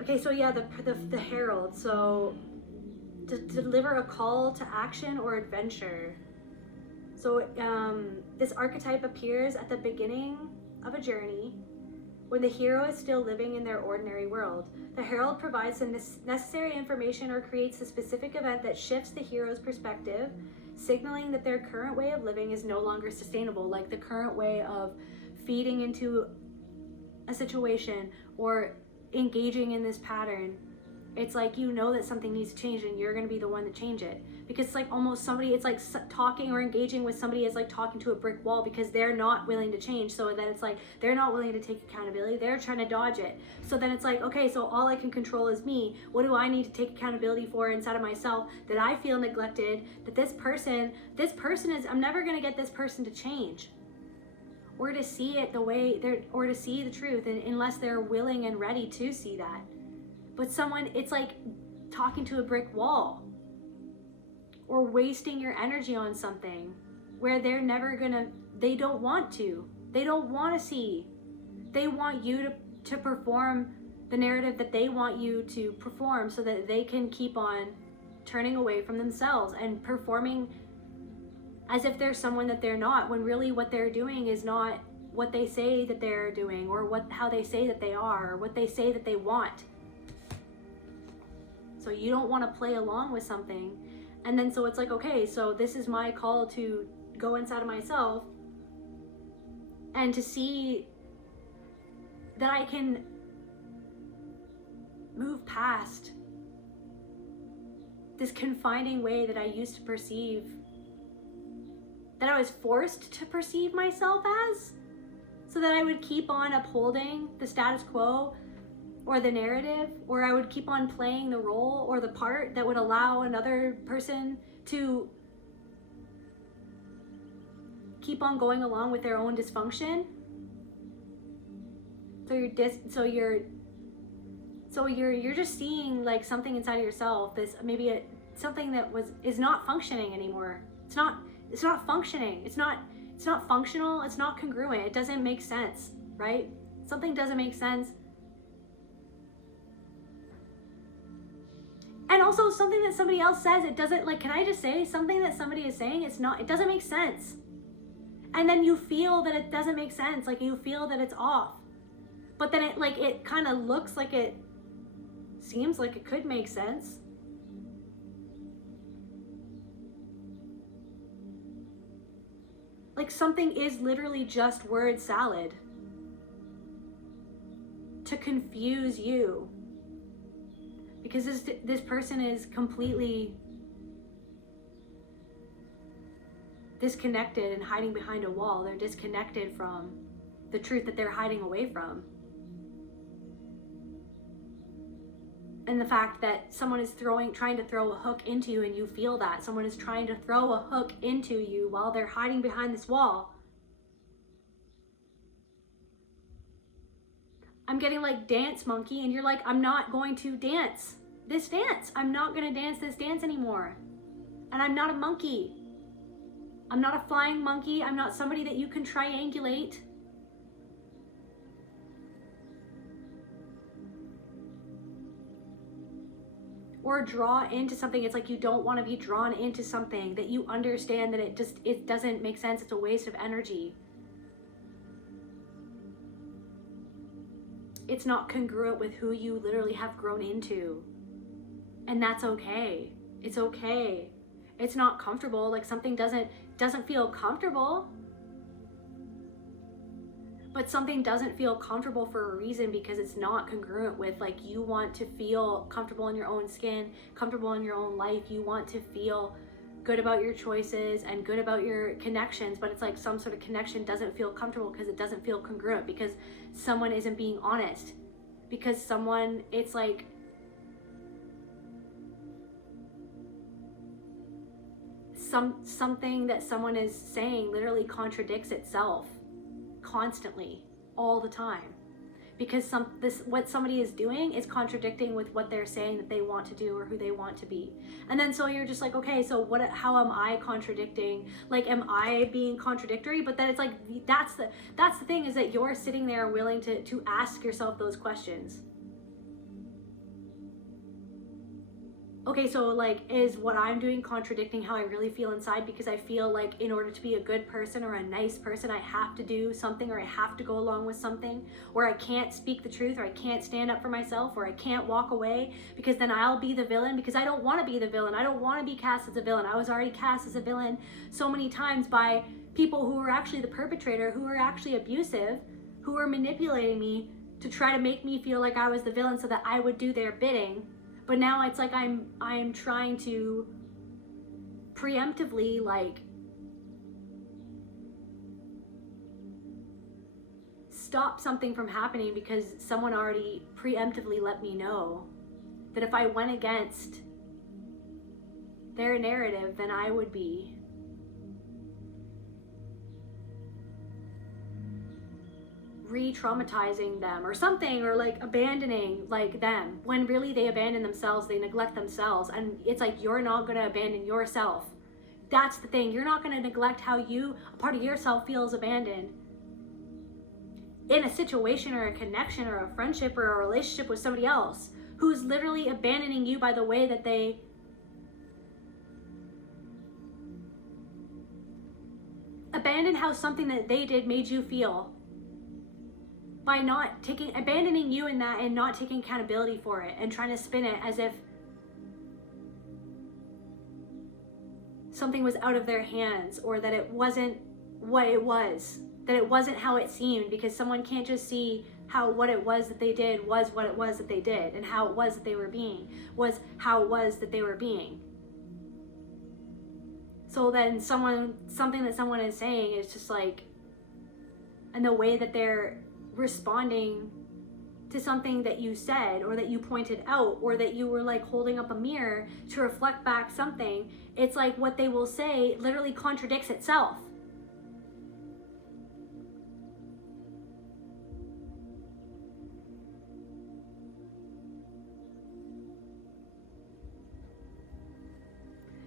Okay, so yeah, the herald. So to deliver a call to action or adventure. So this archetype appears at the beginning of a journey, when the hero is still living in their ordinary world. The herald provides the necessary information or creates a specific event that shifts the hero's perspective, signaling that their current way of living is no longer sustainable, like the current way of feeding into a situation or engaging in this pattern. It's like, you know that something needs to change, and you're going to be the one to change it. Because it's like almost somebody, it's like talking or engaging with somebody is like talking to a brick wall, because they're not willing to change. So then it's like they're not willing to take accountability. They're trying to dodge it. So then it's like, okay, so all I can control is me. What do I need to take accountability for inside of myself, that I feel neglected, that this person is, I'm never going to get this person to change, or to see it the way they're, or to see the truth, and unless they're willing and ready to see that. But someone, it's like talking to a brick wall, or wasting your energy on something where they're never gonna, they don't want to see. They want you to perform the narrative that they want you to perform, so that they can keep on turning away from themselves and performing as if they're someone that they're not, when really what they're doing is not what they say that they're doing, or how they say that they are, or what they say that they want. So you don't want to play along with something. And then so it's like, okay, so this is my call to go inside of myself and to see that I can move past this confining way that I used to perceive, that I was forced to perceive myself as, so that I would keep on upholding the status quo or the narrative, or I would keep on playing the role or the part that would allow another person to keep on going along with their own dysfunction. So you're just seeing like something inside of yourself, this maybe something that is not functioning anymore. It's not functioning. It's not functional. It's not congruent. It doesn't make sense, right? Something doesn't make sense. And also something that somebody else says, it doesn't, like, can I just say something that somebody is saying, it doesn't make sense. And then you feel that it doesn't make sense, like you feel that it's off. But then it kind of looks like it seems like it could make sense. Like something is literally just word salad to confuse you. Because this person is completely disconnected and hiding behind a wall. They're disconnected from the truth that they're hiding away from. And the fact that someone is trying to throw a hook into you and you feel that. Someone is trying to throw a hook into you while they're hiding behind this wall. I'm getting like dance monkey, and you're like, I'm not going to dance this dance. I'm not going to dance this dance anymore. And I'm not a monkey. I'm not a flying monkey. I'm not somebody that you can triangulate. Or draw into something. It's like you don't want to be drawn into something that you understand that it doesn't make sense. It's a waste of energy. It's not congruent with who you literally have grown into. And that's okay. It's okay. It's not comfortable. Like something doesn't feel comfortable. But something doesn't feel comfortable for a reason, because it's not congruent with, like, you want to feel comfortable in your own skin, comfortable in your own life. You want to feel good about your choices and good about your connections, but it's like some sort of connection doesn't feel comfortable because it doesn't feel congruent, because someone isn't being honest, because someone, it's like, something that someone is saying literally contradicts itself constantly, all the time, because what somebody is doing is contradicting with what they're saying that they want to do or who they want to be. And then so you're just like, okay, so how am I contradicting? Like, am I being contradictory? But then it's like, that's the thing, is that you're sitting there willing to ask yourself those questions. Okay, so like, is what I'm doing contradicting how I really feel inside? Because I feel like in order to be a good person or a nice person, I have to do something, or I have to go along with something, or I can't speak the truth, or I can't stand up for myself, or I can't walk away because then I'll be the villain, because I don't want to be the villain. I don't want to be cast as a villain. I was already cast as a villain so many times by people who were actually the perpetrator, who were actually abusive, who were manipulating me to try to make me feel like I was the villain so that I would do their bidding. But now it's like I'm trying to preemptively, like, stop something from happening because someone already preemptively let me know that if I went against their narrative, then I would be re-traumatizing them or something, or like abandoning like them, when really they abandon themselves, they neglect themselves. And it's like, you're not going to abandon yourself. That's the thing. You're not going to neglect how a part of yourself feels abandoned in a situation or a connection or a friendship or a relationship with somebody else who's literally abandoning you by the way that they abandon how something that they did made you feel, by not abandoning you in that and not taking accountability for it, and trying to spin it as if something was out of their hands, or that it wasn't what it was, that it wasn't how it seemed, because someone can't just see how what it was that they did was what it was that they did, and how it was that they were being was how it was that they were being. So then something that someone is saying is just like, and the way that they're responding to something that you said, or that you pointed out, or that you were like holding up a mirror to reflect back something, it's like what they will say literally contradicts itself.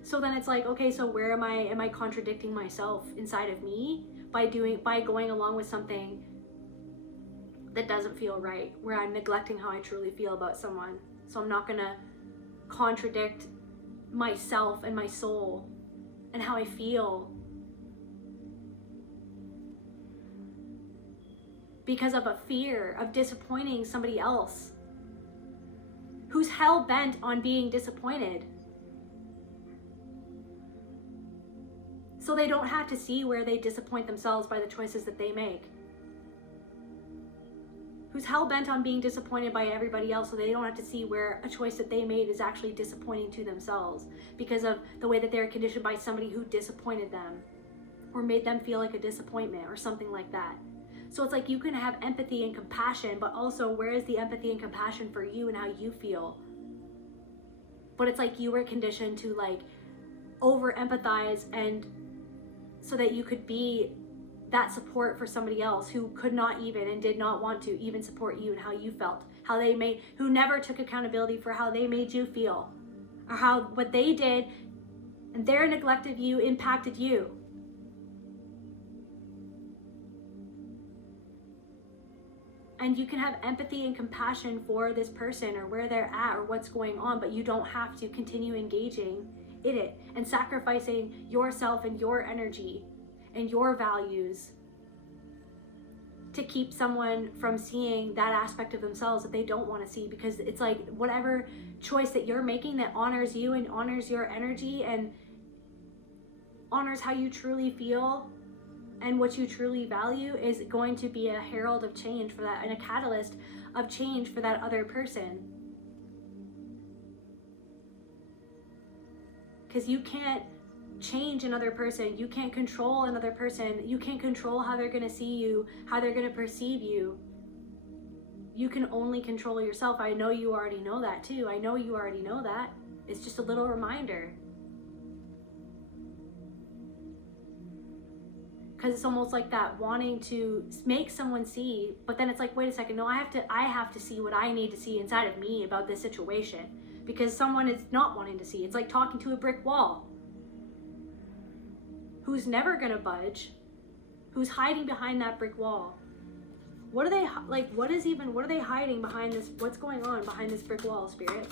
So then it's like, okay, so where am I contradicting myself inside of me by going along with something that doesn't feel right, where I'm neglecting how I truly feel about someone? So I'm not gonna contradict myself and my soul and how I feel because of a fear of disappointing somebody else who's hell-bent on being disappointed. So they don't have to see where they disappoint themselves by the choices that they make. Who's hell-bent on being disappointed by everybody else, so they don't have to see where a choice that they made is actually disappointing to themselves because of the way that they're conditioned by somebody who disappointed them or made them feel like a disappointment or something like that. So it's like, you can have empathy and compassion, but also, where is the empathy and compassion for you and how you feel? but it's like you were conditioned to like over empathize, and so that you could be that support for somebody else who could not even and did not want to even support you and how you felt, who never took accountability for how they made you feel, or how what they did and their neglect of you impacted you. And you can have empathy and compassion for this person or where they're at or what's going on, but you don't have to continue engaging in it and sacrificing yourself and your energy and your values to keep someone from seeing that aspect of themselves that they don't want to see. Because it's like whatever choice that you're making that honors you and honors your energy and honors how you truly feel and what you truly value is going to be a herald of change for that, and a catalyst of change for that other person. Because you can't change another person. You can't control another person. You can't control how they're going to see you, how they're going to perceive you. You can only control yourself. I know you already know that too. I know you already know that. It's just a little reminder. Because it's almost like that wanting to make someone see, but then it's like, wait a second, no, I have to see what I need to see inside of me about this situation, because someone is not wanting to see. It's like talking to a brick wall who's never gonna budge, who's hiding behind that brick wall. What are they like? What are they hiding behind this? What's going on behind this brick wall, Spirit?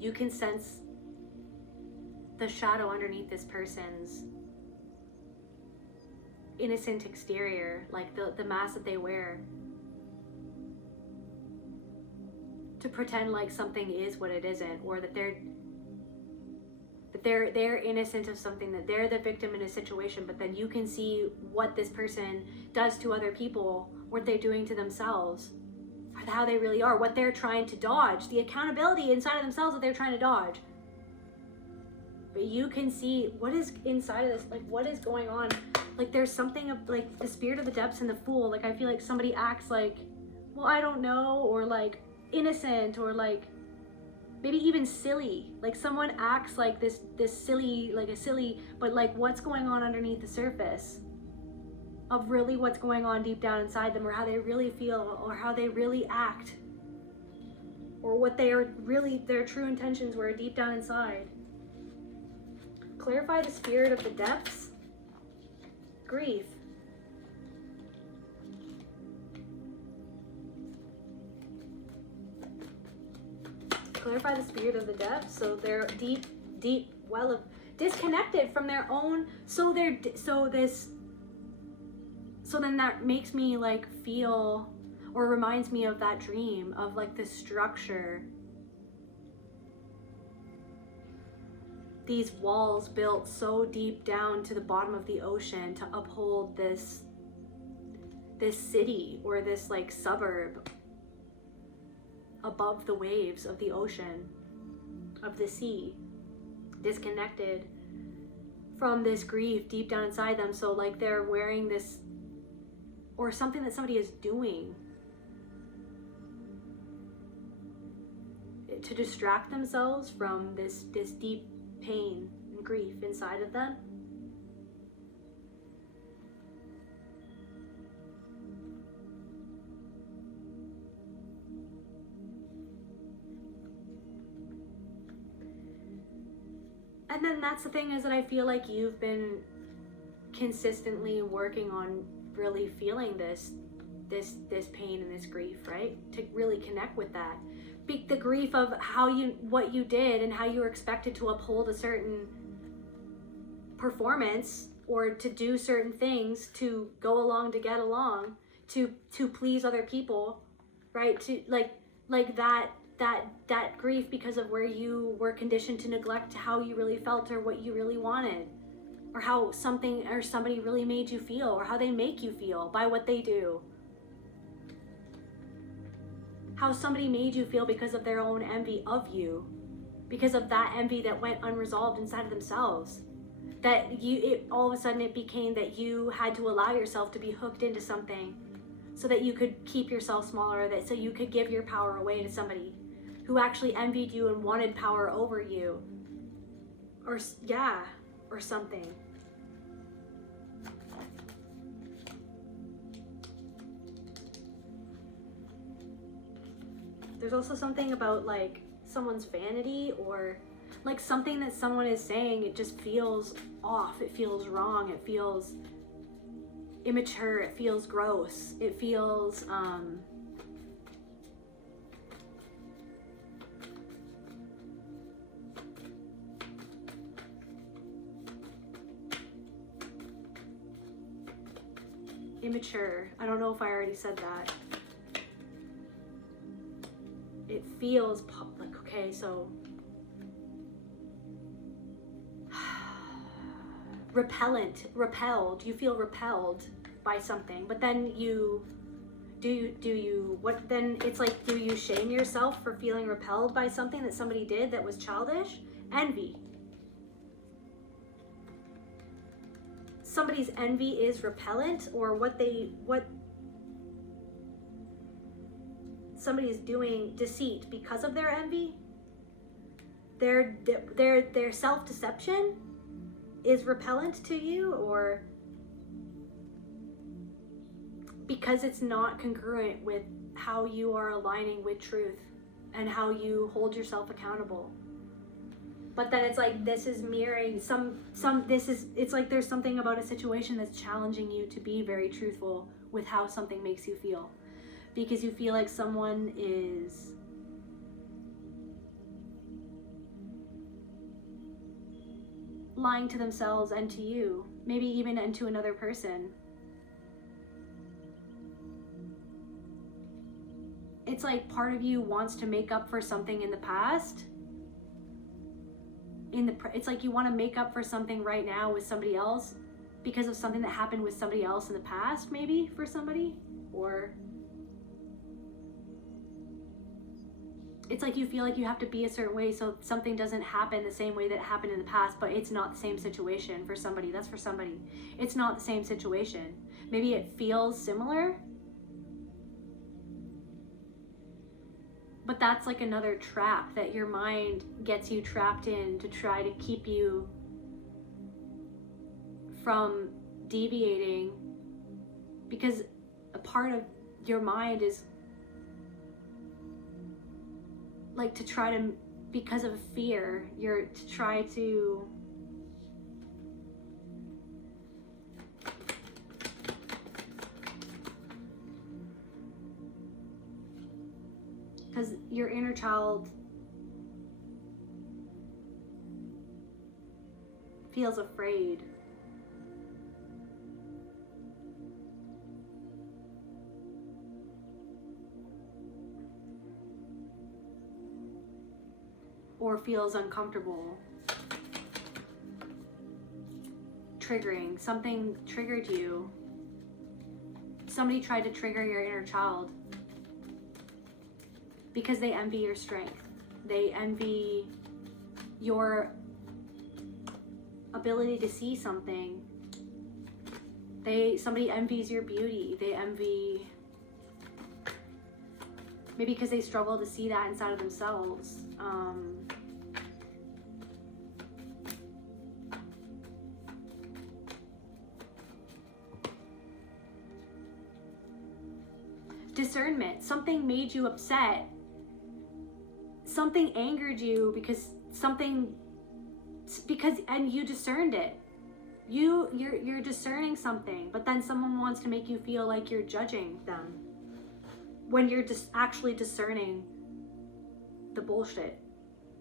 You can sense the shadow underneath this person's innocent exterior, like the mask that they wear to pretend like something is what it isn't, or that they're innocent of something, that they're the victim in a situation. But then you can see what this person does to other people, what they're doing to themselves, or how they really are, what they're trying to dodge, the accountability inside of themselves that they're trying to dodge. But you can see what is inside of this, like what is going on. Like there's something of like the spirit of the depths and the fool. Like I feel like somebody acts like, well, I don't know, or like innocent, or like maybe even silly. Like someone acts like this silly, like a silly, but like what's going on underneath the surface of really what's going on deep down inside them, or how they really feel, or how they really act, or what they are really, their true intentions were deep down inside. Clarify the spirit of the depths. Grief. Clarify the spirit of the depths. So they're deep well of disconnected from their own. So then that makes me like feel, or reminds me of that dream of like this structure, these walls built so deep down to the bottom of the ocean to uphold this city, or this like suburb above the waves of the ocean, of the sea, disconnected from this grief deep down inside them. So like they're wearing this, or something that somebody is doing to distract themselves from this deep pain and grief inside of them. And then that's the thing, is that I feel like you've been consistently working on really feeling this this pain and this grief, right? To really connect with that. The grief of what you did and how you were expected to uphold a certain performance or to do certain things to go along, to get along, to please other people, right? To like that grief because of where you were conditioned to neglect how you really felt or what you really wanted, or how something or somebody really made you feel, or how they make you feel by what they do. How somebody made you feel because of their own envy of you, because of that envy that went unresolved inside of themselves. That all of a sudden it became that you had to allow yourself to be hooked into something so that you could keep yourself smaller, so you could give your power away to somebody who actually envied you and wanted power over you, or something. There's also something about like someone's vanity, or like something that someone is saying, it just feels off, it feels wrong, it feels immature, it feels gross, it feels immature. I don't know if I already said that. It feels like, okay, so repelled, you feel repelled by something, but then then it's like, do you shame yourself for feeling repelled by something that somebody did that was childish? Envy. Somebody's envy is repellent, or what somebody is doing, deceit because of their envy. Their self-deception is repellent to you, or because it's not congruent with how you are aligning with truth and how you hold yourself accountable. But then it's like, this is mirroring it's like there's something about a situation that's challenging you to be very truthful with how something makes you feel, because you feel like someone is lying to themselves and to you, maybe even and to another person. It's like part of you wants to make up for something in the past. It's like you want to make up for something right now with somebody else because of something that happened with somebody else in the past, maybe for somebody, or it's like you feel like you have to be a certain way so something doesn't happen the same way that it happened in the past, but it's not the same situation for somebody. That's for somebody. It's not the same situation. Maybe it feels similar, but that's like another trap that your mind gets you trapped in to try to keep you from deviating, because a part of your mind is like to try to, because of fear, you're to try to because your inner child feels afraid. Or feels uncomfortable. Triggering. Something triggered you. Somebody tried to trigger your inner child because they envy your strength. They envy your ability to see something. Somebody envies your beauty. They envy, maybe because they struggle to see that inside of themselves. Discernment. Something made you upset. Something angered you and you discerned it. You're discerning something, but then someone wants to make you feel like you're judging them when you're just actually discerning the bullshit.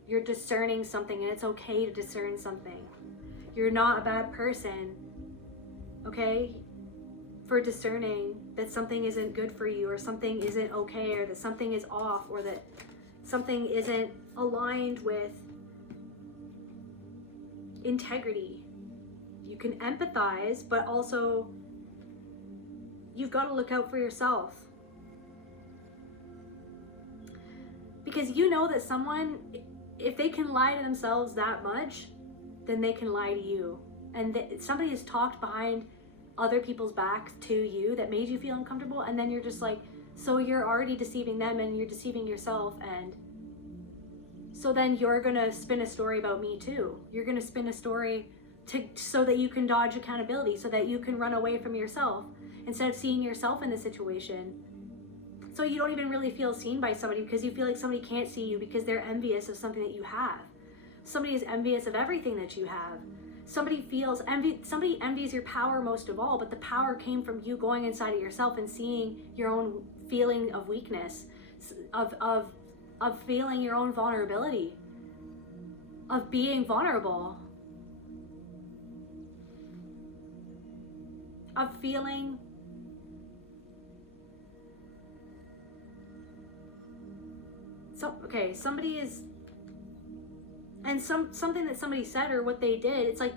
You're discerning something, and it's okay to discern something. You're not a bad person, okay, for discerning that something isn't good for you, or something isn't okay, or that something is off, or that something isn't aligned with integrity. You can empathize, but also you've got to look out for yourself. Because you know that someone, if they can lie to themselves that much, then they can lie to you. And somebody has talked behind other people's backs to you that made you feel uncomfortable, and then you're just like, so you're already deceiving them and you're deceiving yourself, and so then you're gonna spin a story about me too. You're gonna spin a story so that you can dodge accountability, so that you can run away from yourself instead of seeing yourself in the situation. So you don't even really feel seen by somebody, because you feel like somebody can't see you because they're envious of something that you have. Somebody is envious of everything that you have. Somebody envies your power most of all, but the power came from you going inside of yourself and seeing your own feeling of weakness, of feeling your own vulnerability, of being vulnerable, of feeling somebody is, and something that somebody said or what they did, it's like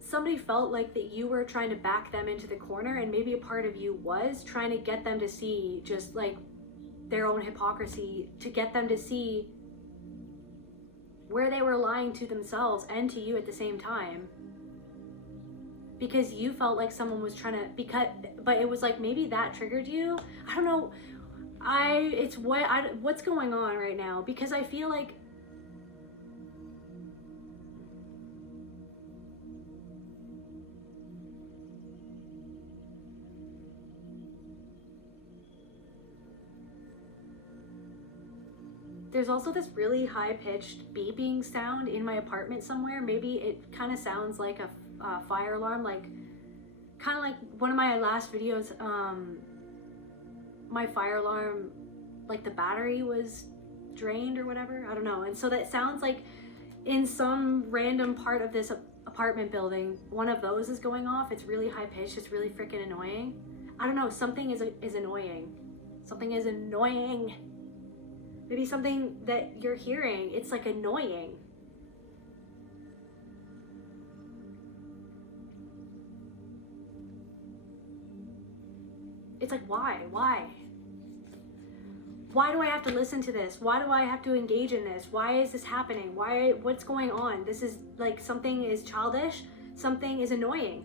somebody felt like that you were trying to back them into the corner, and maybe a part of you was trying to get them to see just like their own hypocrisy, to get them to see where they were lying to themselves and to you at the same time, because you felt like someone was trying to, but it was like maybe that triggered you. I don't know. What's going on right now, because I feel like there's also this really high-pitched beeping sound in my apartment somewhere. Maybe it kind of sounds like a fire alarm, like kind of like one of my last videos. My fire alarm, like the battery was drained or whatever, I don't know. And so that sounds like in some random part of this apartment building, one of those is going off. It's really high pitched. It's really freaking annoying. I don't know. Something is annoying. Something is annoying. Maybe something that you're hearing, it's like annoying. It's like, why? Why do I have to listen to this? Why do I have to engage in this? Why is this happening? What's going on? This is like, something is childish. Something is annoying.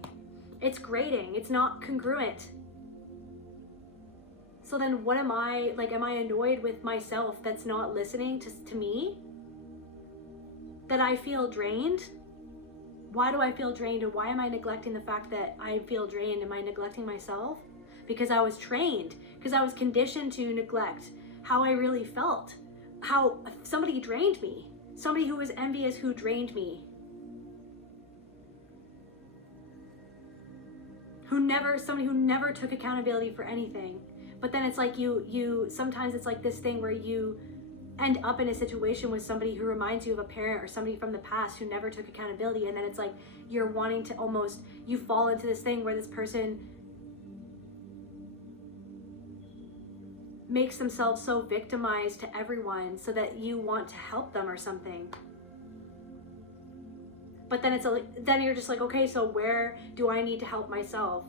It's grating. It's not congruent. So then what am I, like, am I annoyed with myself that's not listening to me? That I feel drained? Why do I feel drained, and why am I neglecting the fact that I feel drained? Am I neglecting myself? Because I was trained, because I was conditioned to neglect how I really felt, how somebody drained me, somebody who was envious who drained me, somebody who never took accountability for anything. But then it's like you sometimes it's like this thing where you end up in a situation with somebody who reminds you of a parent or somebody from the past who never took accountability, and then it's like you're wanting to almost, you fall into this thing where this person makes themselves so victimized to everyone so that you want to help them or something. But then then you're just like, okay, so where do I need to help myself?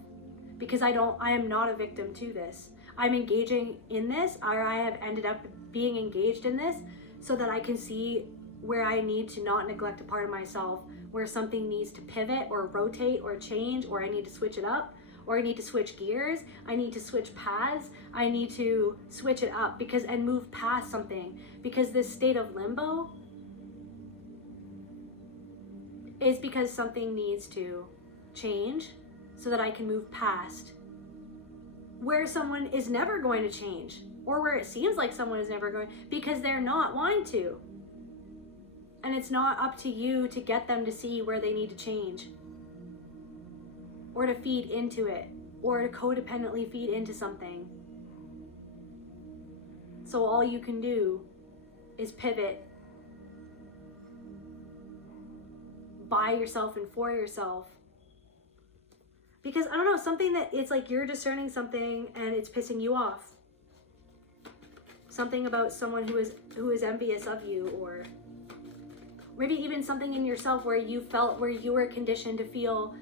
Because I am not a victim to this. I'm engaging in this, or I have ended up being engaged in this so that I can see where I need to not neglect a part of myself, where something needs to pivot or rotate or change, or I need to switch it up, or I need to switch gears, I need to switch paths, I need to switch it up and move past something, because this state of limbo is because something needs to change so that I can move past where someone is never going to change, or where it seems like someone is never going, because they're not wanting to. And it's not up to you to get them to see where they need to change, or to feed into it, or to codependently feed into something. So all you can do is pivot by yourself and for yourself. Because I don't know, something that it's like you're discerning something and it's pissing you off. Something about someone who is envious of you, or maybe even something in yourself where you were conditioned to feel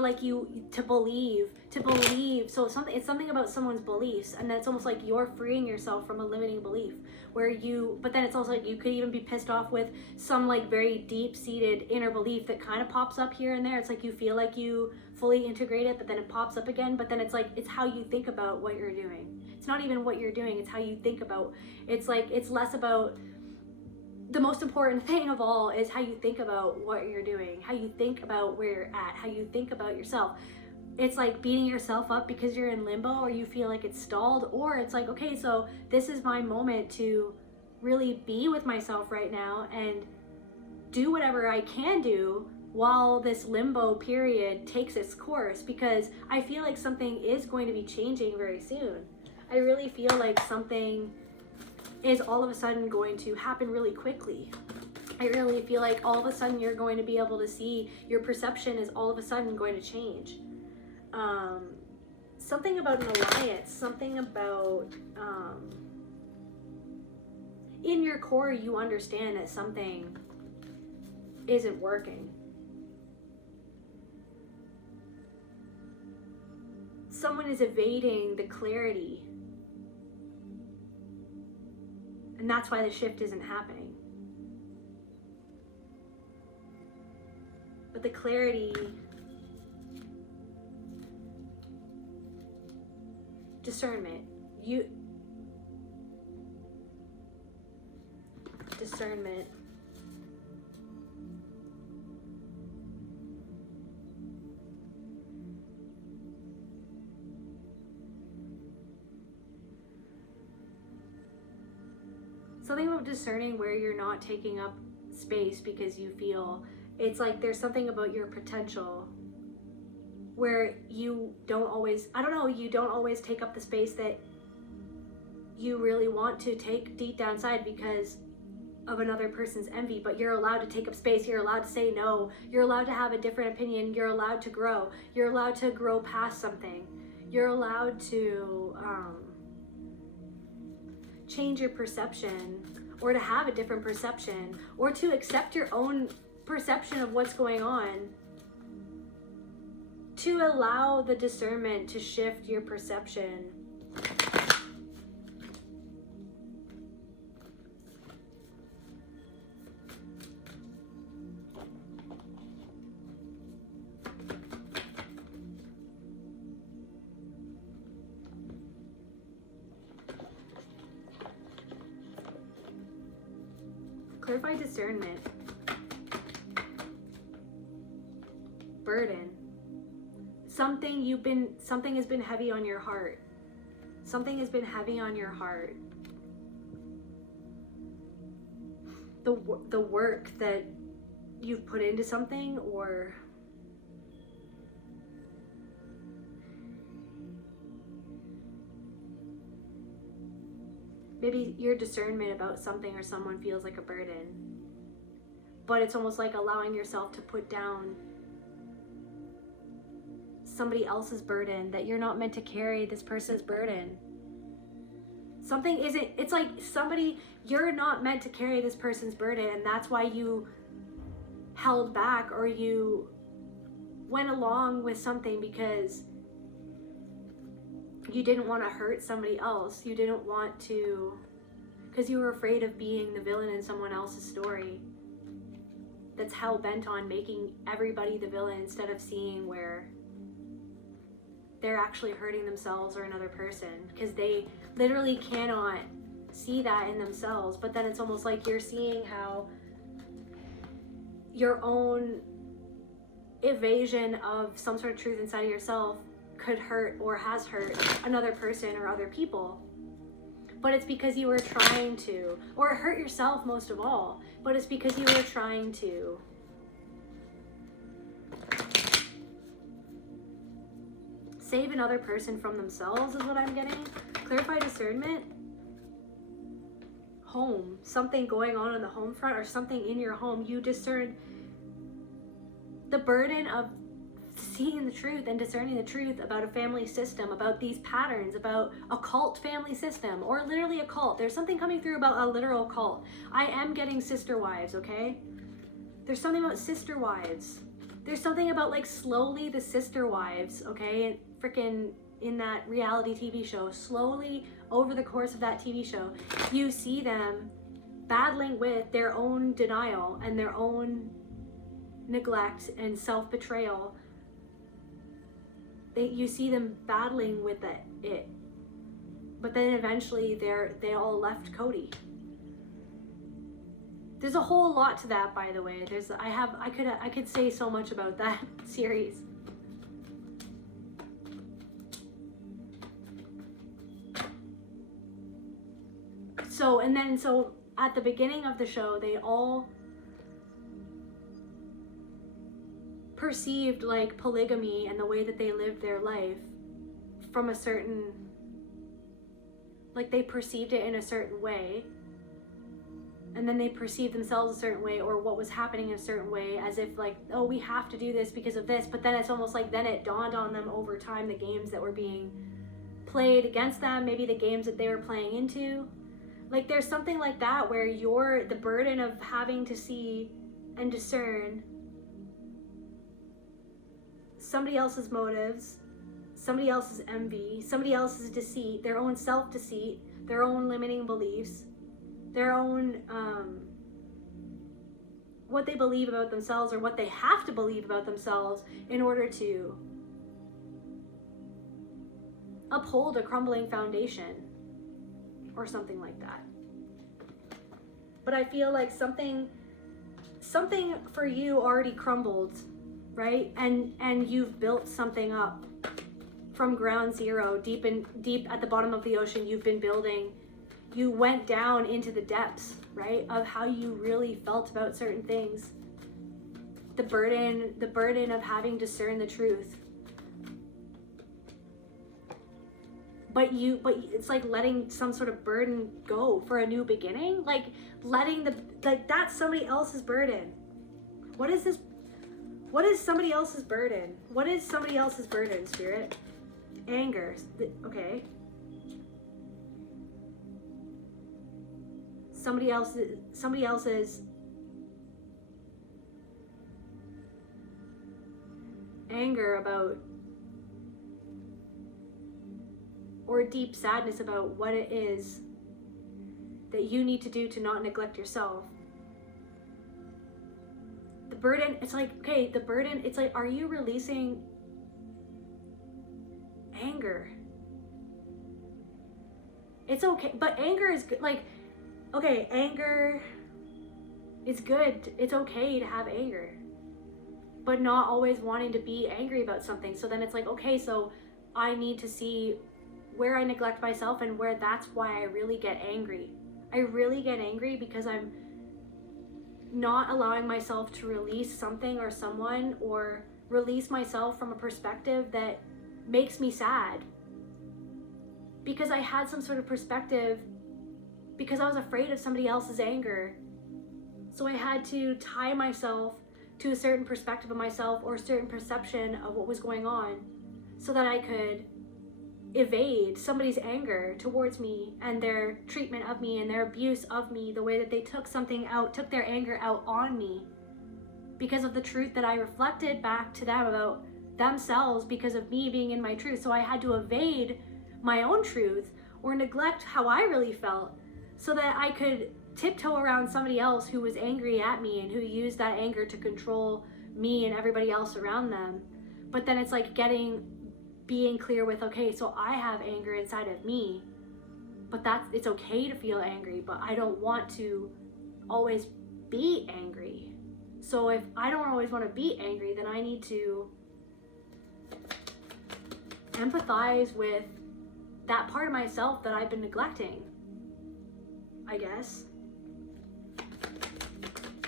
like to believe. So it's something about someone's beliefs, and that's almost like you're freeing yourself from a limiting belief but then it's also like you could even be pissed off with some like very deep-seated inner belief that kind of pops up here and there. It's like you feel like you fully integrate it, but then it pops up again. But then it's like, it's how you think about what you're doing. It's not even what you're doing, it's how you think about. It's like, it's less about, the most important thing of all is how you think about what you're doing, how you think about where you're at, how you think about yourself. It's like beating yourself up because you're in limbo or you feel like it's stalled, or it's like, okay, so this is my moment to really be with myself right now and do whatever I can do while this limbo period takes its course, because I feel like something is going to be changing very soon. I really feel like something is all of a sudden going to happen really quickly. I really feel like all of a sudden you're going to be able to see, your perception is all of a sudden going to change. Something about an alliance, something about, in your core you understand that something isn't working. Someone is evading the clarity, and that's why the shift isn't happening. But the clarity, discernment, discernment, something about discerning where you're not taking up space because you feel, it's like there's something about your potential where you don't always, you don't always take up the space that you really want to take deep down inside because of another person's envy, but you're allowed to take up space, you're allowed to say no, you're allowed to have a different opinion, you're allowed to grow, you're allowed to grow past something, you're allowed to change your perception, or to have a different perception, or to accept your own perception of what's going on, to allow the discernment to shift your perception. Clarify discernment. Burden. Something has been heavy on your heart. Something has been heavy on your heart. The work that you've put into something, or maybe your discernment about something or someone feels like a burden, but it's almost like allowing yourself to put down somebody else's burden, that you're not meant to carry this person's burden. Something isn't, it's like you're not meant to carry this person's burden, and that's why you held back, or you went along with something because you didn't want to hurt somebody else. You didn't want to, because you were afraid of being the villain in someone else's story that's hell-bent on making everybody the villain, instead of seeing where they're actually hurting themselves or another person, because they literally cannot see that in themselves. But then it's almost like you're seeing how your own evasion of some sort of truth inside of yourself could hurt or has hurt another person or other people. but it's because you were trying to, or hurt yourself most of all, but it's because you were trying to save another person from themselves is what I'm getting. Clarify discernment. Home, something going on in the home front or something in your home. You discern the burden of seeing the truth and discerning the truth about a family system, about these patterns, about a cult family system, or literally a cult. There's something coming through about a literal cult. I am getting sister wives, okay? There's something about sister wives. There's something about like slowly the sister wives, okay? Freaking in that reality TV show, slowly over the course of that TV show, you see them battling with their own denial and their own neglect and self-betrayal. You see them battling with it. But then eventually they all left Cody. There's a whole lot to that, by the way. I could say so much about that series. So at the beginning of the show, they all perceived like polygamy and the way that they lived their life from a certain, like they perceived it in a certain way, and then they perceived themselves a certain way, or what was happening in a certain way, as if like, oh, we have to do this because of this. But then it's almost like then it dawned on them over time, the games that were being played against them, maybe the games that they were playing into. Like there's something like that where the burden of having to see and discern somebody else's motives, somebody else's envy, somebody else's deceit, their own self-deceit, their own limiting beliefs, their own what they believe about themselves, or what they have to believe about themselves in order to uphold a crumbling foundation or something like that. But I feel like something for you already crumbled, right? And you've built something up from ground zero, deep at the bottom of the ocean. You've been building. You went down into the depths, right, of how you really felt about certain things. The burden of having discerned the truth. But it's like letting some sort of burden go for a new beginning, like that's somebody else's burden. What is this? What is somebody else's burden? What is somebody else's burden, Spirit? Anger. Okay. Somebody else's anger about, or deep sadness about what it is that you need to do to not neglect yourself. The burden, it's like, okay, the burden, it's like, are you releasing anger? It's okay, but anger is good. Like, okay, anger is good. It's okay to have anger, but not always wanting to be angry about something. So then it's like, okay, so I need to see where I neglect myself and where that's why I really get angry. I really get angry because I'm not allowing myself to release something or someone, or release myself from a perspective that makes me sad. Because I had some sort of perspective, because I was afraid of somebody else's anger. So I had to tie myself to a certain perspective of myself, or a certain perception of what was going on, so that I could evade somebody's anger towards me and their treatment of me and their abuse of me, the way that they took their anger out on me because of the truth that I reflected back to them about themselves because of me being in my truth. So I had to evade my own truth or neglect how I really felt so that I could tiptoe around somebody else who was angry at me and who used that anger to control me and everybody else around them. But then it's like being clear with, okay, so I have anger inside of me, but it's okay to feel angry, but I don't want to always be angry. So if I don't always want to be angry, then I need to empathize with that part of myself that I've been neglecting. I guess.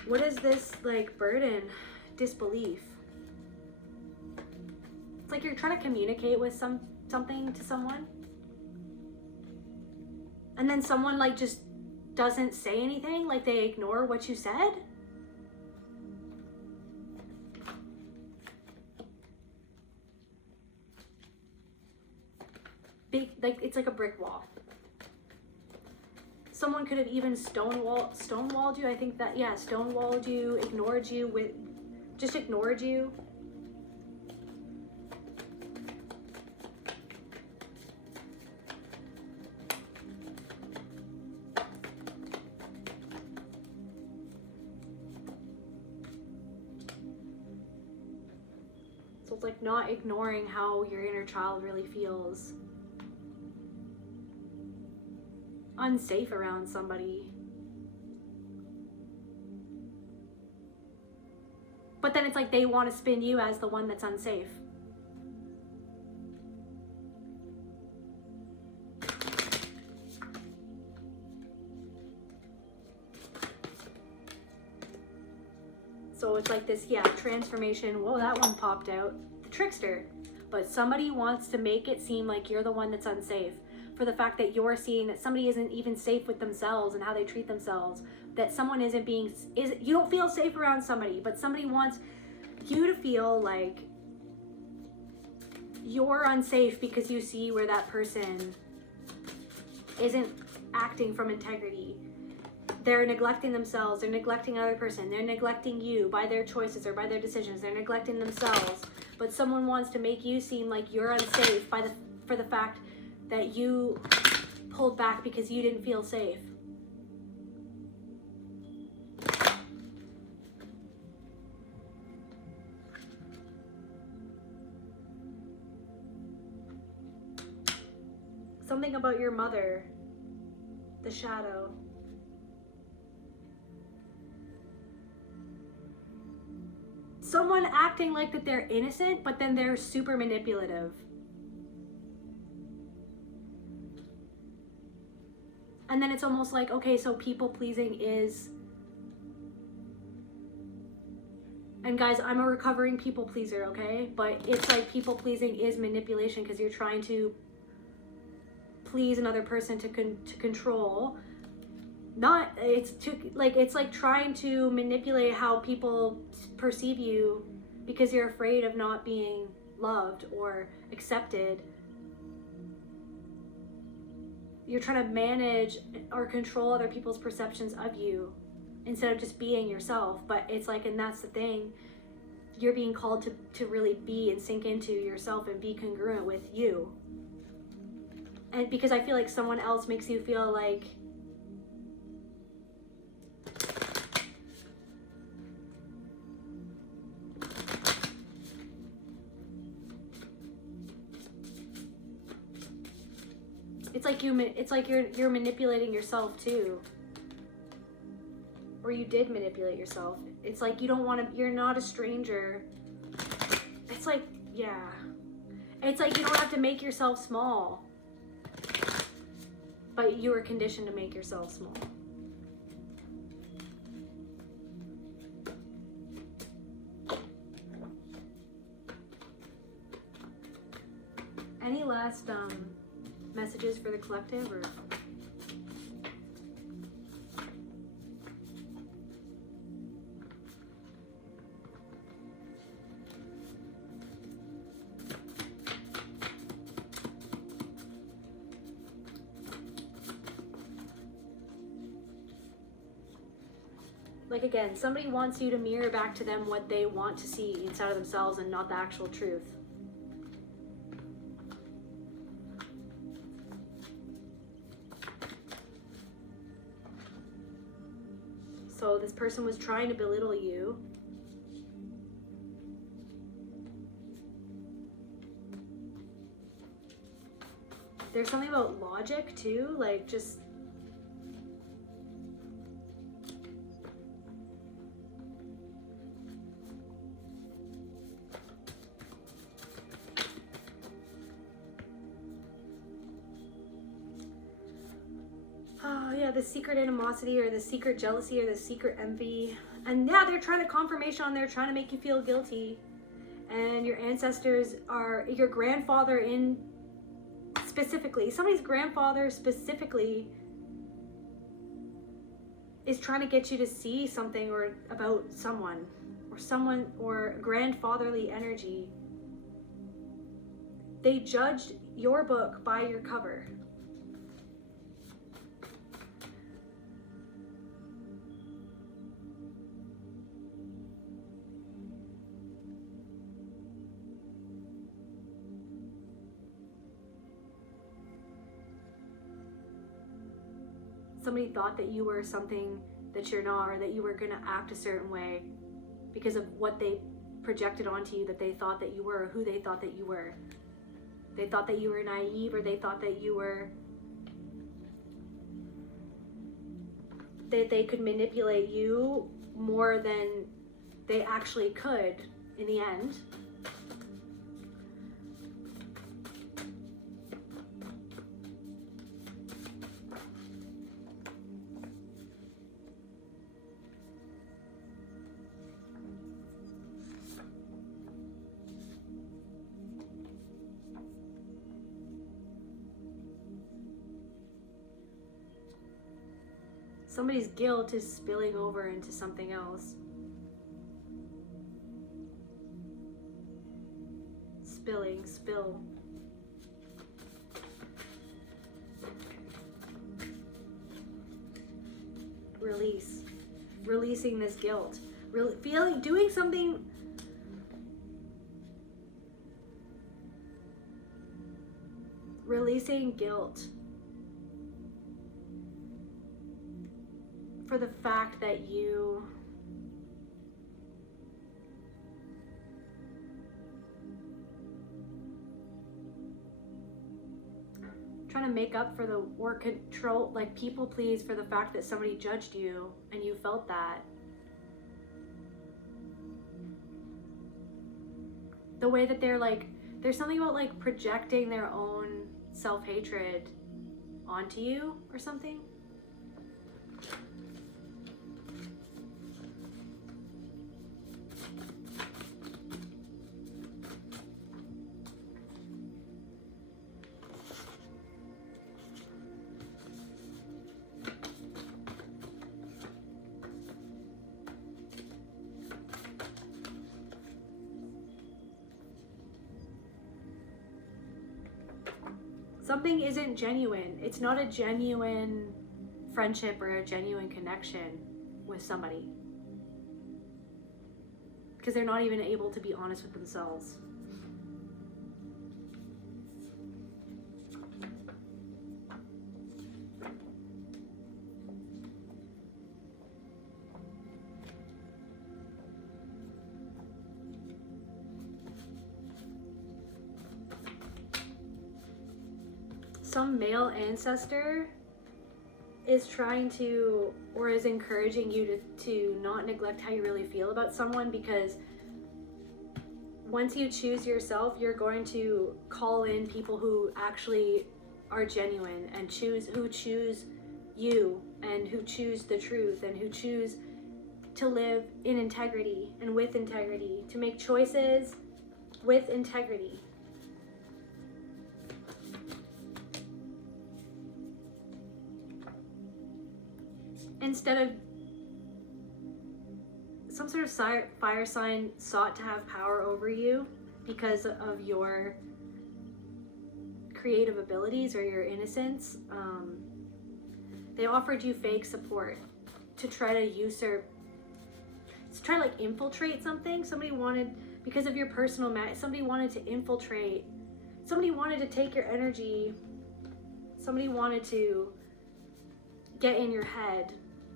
What is this, like, burden? Disbelief. It's like you're trying to communicate with something to someone, and then someone, like, just doesn't say anything, like they ignore what you said. Big, like, it's like a brick wall. Someone could have even stonewalled you. I think that, yeah, stonewalled you, ignored you, just ignored you. So it's like not ignoring how your inner child really feels. Unsafe around somebody. But then it's like they want to spin you as the one that's unsafe. So it's like this, yeah, transformation. Whoa, that one popped out. The trickster. But somebody wants to make it seem like you're the one that's unsafe, for the fact that you're seeing that somebody isn't even safe with themselves and how they treat themselves, that someone you don't feel safe around somebody, but somebody wants you to feel like you're unsafe because you see where that person isn't acting from integrity. They're neglecting themselves, they're neglecting another person, they're neglecting you by their choices or by their decisions, they're neglecting themselves, but someone wants to make you seem like you're unsafe for the fact that you pulled back because you didn't feel safe. Something about your mother, the shadow. Someone acting like that they're innocent, but then they're super manipulative. And then it's almost like, okay, so people pleasing is, and guys, I'm a recovering people pleaser, okay? But it's like people pleasing is manipulation because you're trying to please another person to control. It's like trying to manipulate how people perceive you because you're afraid of not being loved or accepted. You're trying to manage or control other people's perceptions of you instead of just being yourself. But it's like, and that's the thing, you're being called to really be and sink into yourself and be congruent with you. And because I feel like someone else makes you feel like it's like you're manipulating yourself too. Or you did manipulate yourself. It's like you're not a stranger. It's like, yeah. It's like you don't have to make yourself small. But you were conditioned to make yourself small. Any last messages for the collective, or like, again, somebody wants you to mirror back to them what they want to see inside of themselves and not the actual truth. So this person was trying to belittle you. There's something about logic too, like just Yeah, the secret animosity or the secret jealousy or the secret envy. And yeah, they're trying to confirmation on there, trying to make you feel guilty. And your ancestors are, your grandfather in specifically, somebody's grandfather specifically is trying to get you to see something or about someone or grandfatherly energy. They judged your book by your cover. Somebody thought that you were something that you're not, or that you were going to act a certain way because of what they projected onto you that they thought that you were, or who they thought that you were. They thought that you were naive, or they thought that you were, that they could manipulate you more than they actually could in the end. Somebody's guilt is spilling over into something else. Spill. Releasing this guilt. Doing something. Releasing guilt. For the fact that you trying to make up for the, or control, like people please for the fact that somebody judged you and you felt that. The way that they're like, there's something about like projecting their own self-hatred onto you or something. Something isn't genuine. It's not a genuine friendship or a genuine connection with somebody. Because they're not even able to be honest with themselves. Some male ancestor is trying to, or is encouraging you to not neglect how you really feel about someone, because once you choose yourself, you're going to call in people who actually are genuine and who choose you and who choose the truth and who choose to live in integrity and with integrity, to make choices with integrity. Instead of some sort of fire sign sought to have power over you because of your creative abilities or your innocence, they offered you fake support to try to usurp, to try to like infiltrate something. Somebody wanted, because of your personal somebody wanted to infiltrate, somebody wanted to take your energy, somebody wanted to get in your head.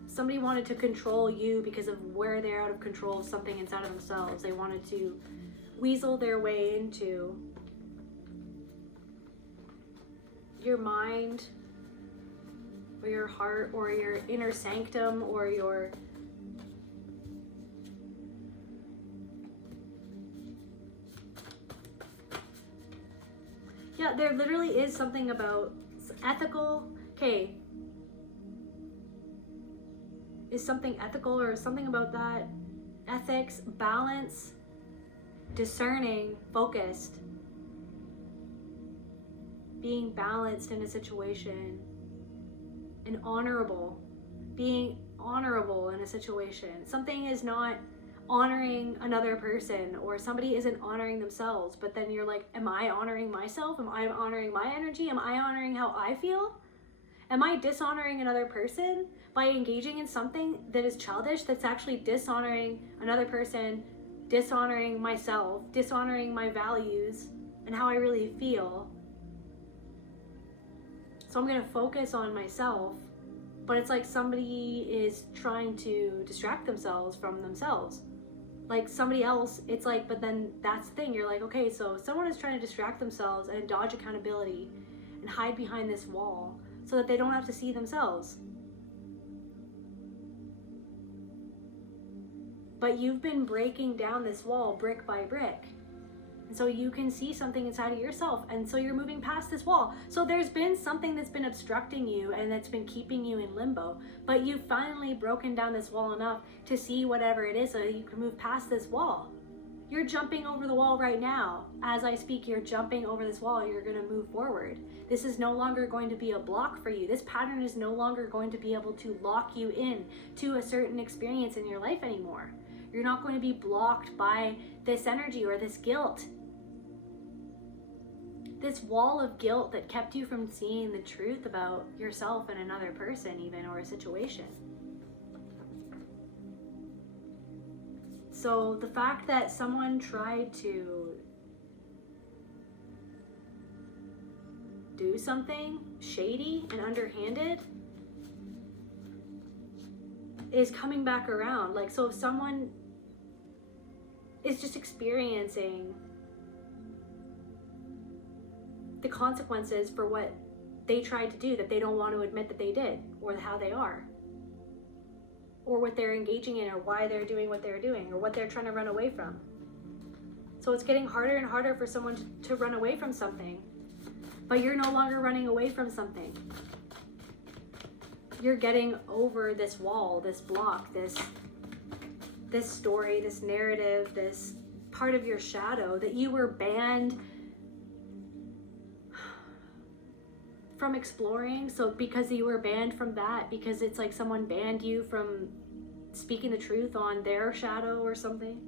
Somebody wanted to control you because of where they're out of control of something inside of themselves. They wanted to weasel their way into your mind or your heart or your inner sanctum or your there literally is something about ethical. Okay, is something ethical or something about that. Ethics, balance, discerning, focused, being balanced in a situation, and honorable, being honorable in a situation. Something is not honoring another person, or somebody isn't honoring themselves, but then you're like, am I honoring myself? Am I honoring my energy? Am I honoring how I feel? Am I dishonoring another person by engaging in something that is childish, that's actually dishonoring another person, dishonoring myself, dishonoring my values and how I really feel? So I'm going to focus on myself, but it's like somebody is trying to distract themselves from themselves. Like somebody else, it's like, but then that's the thing. You're like, okay, so someone is trying to distract themselves and dodge accountability and hide behind this wall so that they don't have to see themselves. But you've been breaking down this wall brick by brick. And so you can see something inside of yourself. And so you're moving past this wall. So there's been something that's been obstructing you and that's been keeping you in limbo. But you've finally broken down this wall enough to see whatever it is so that you can move past this wall. You're jumping over the wall right now. As I speak, you're jumping over this wall. You're going to move forward. This is no longer going to be a block for you. This pattern is no longer going to be able to lock you in to a certain experience in your life anymore. You're not going to be blocked by this energy or this guilt. This wall of guilt that kept you from seeing the truth about yourself and another person even, or a situation. So the fact that someone tried to do something shady and underhanded is coming back around. Like, so if someone is just experiencing the consequences for what they tried to do that they don't want to admit that they did, or how they are, or what they're engaging in, or why they're doing what they're doing, or what they're trying to run away from. So it's getting harder and harder for someone to run away from something, but you're no longer running away from something. You're getting over this wall, this block, this story, this narrative, this part of your shadow that you were banned from exploring. So because you were banned from that, because it's like someone banned you from speaking the truth on their shadow or something.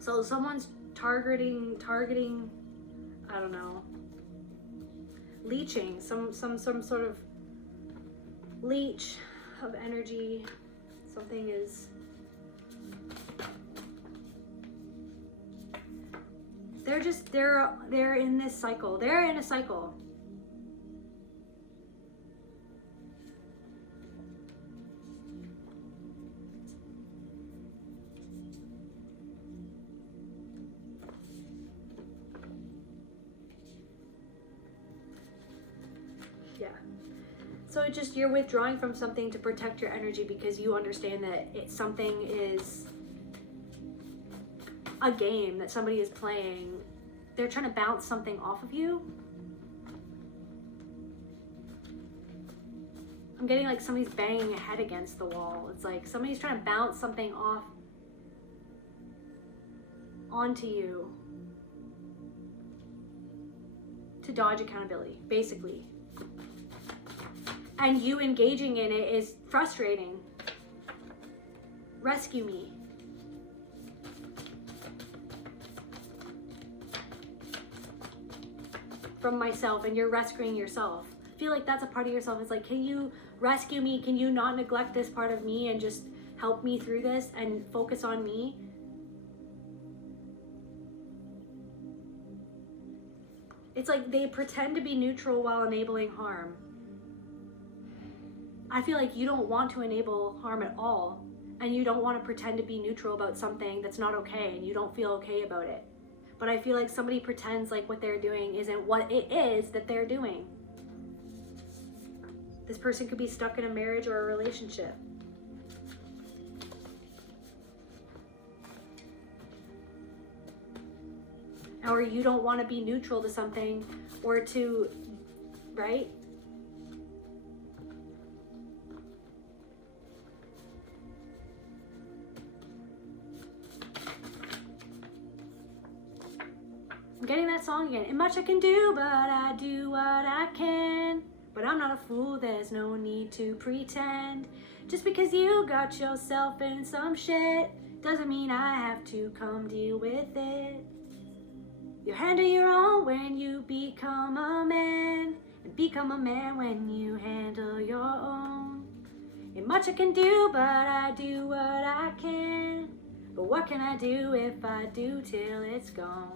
So someone's targeting, I don't know, leeching, some sort of leech of energy. Something is, they're in this cycle. They're in a cycle. Yeah. So it just, you're withdrawing from something to protect your energy because you understand that something is a game that somebody is playing. They're trying to bounce something off of you. I'm getting like somebody's banging a head against the wall. It's like somebody's trying to bounce something off onto you to dodge accountability, basically. And you engaging in it is frustrating. Rescue me. From myself, and you're rescuing yourself. I feel like that's a part of yourself. It's like, can you rescue me? Can you not neglect this part of me and just help me through this and focus on me? It's like they pretend to be neutral while enabling harm. I feel like you don't want to enable harm at all, and you don't want to pretend to be neutral about something that's not okay, and you don't feel okay about it. But I feel like somebody pretends like what they're doing isn't what it is that they're doing. This person could be stuck in a marriage or a relationship. Or you don't want to be neutral to something, or to, right? getting that song again. Ain't much I can do, but I do what I can. But I'm not a fool, there's no need to pretend. Just because you got yourself in some shit doesn't mean I have to come deal with it. You handle your own when you become a man, and become a man when you handle your own. Ain't much I can do, but I do what I can. But what can I do if I do till it's gone?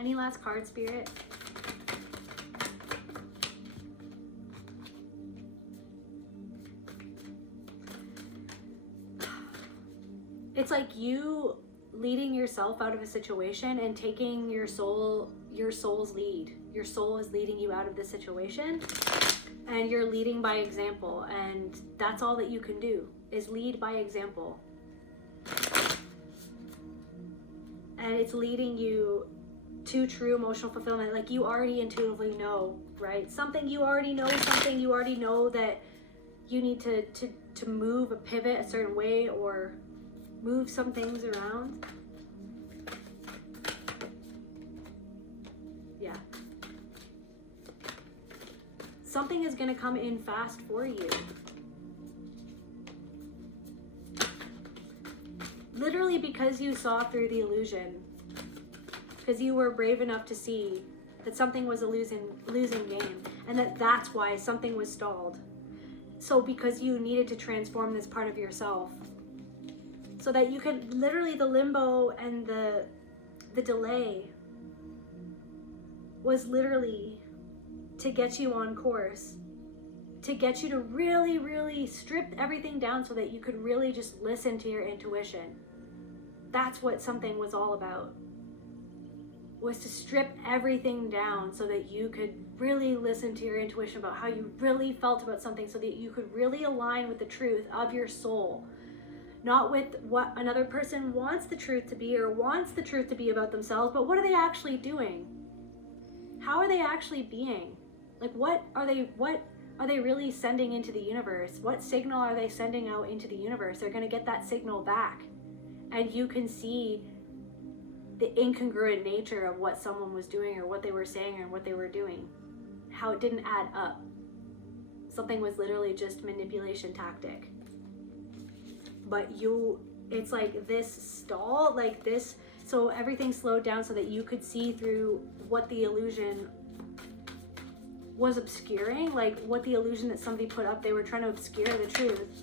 Any last card, Spirit? It's like you leading yourself out of a situation and taking your soul's lead. Your soul is leading you out of the situation, and you're leading by example, and that's all that you can do, is lead by example. And it's leading you to true emotional fulfillment. Like, you already intuitively know, right? Something you already know that you need to move a pivot a certain way, or move some things around. Yeah. Something is going to come in fast for you. Literally because you saw through the illusion. Because you were brave enough to see that something was a losing game, and that's why something was stalled. So because you needed to transform this part of yourself, so that you could, literally, the limbo and the delay was literally to get you on course, to get you to really, really strip everything down so that you could really just listen to your intuition. That's what something was all about. Was to strip everything down so that you could really listen to your intuition about how you really felt about something, so that you could really align with the truth of your soul, not with what another person wants the truth to be, or wants the truth to be about themselves, but what are they actually doing? How are they actually being? Like, what are they really sending into the universe? What signal are they sending out into the universe? They're going to get that signal back, and you can see the incongruent nature of what someone was doing, or what they were saying, or what they were doing, how it didn't add up. Something was literally just manipulation tactic. But it's like this stall, like this, so everything slowed down so that you could see through what the illusion was obscuring, like what the illusion that somebody put up, they were trying to obscure the truth.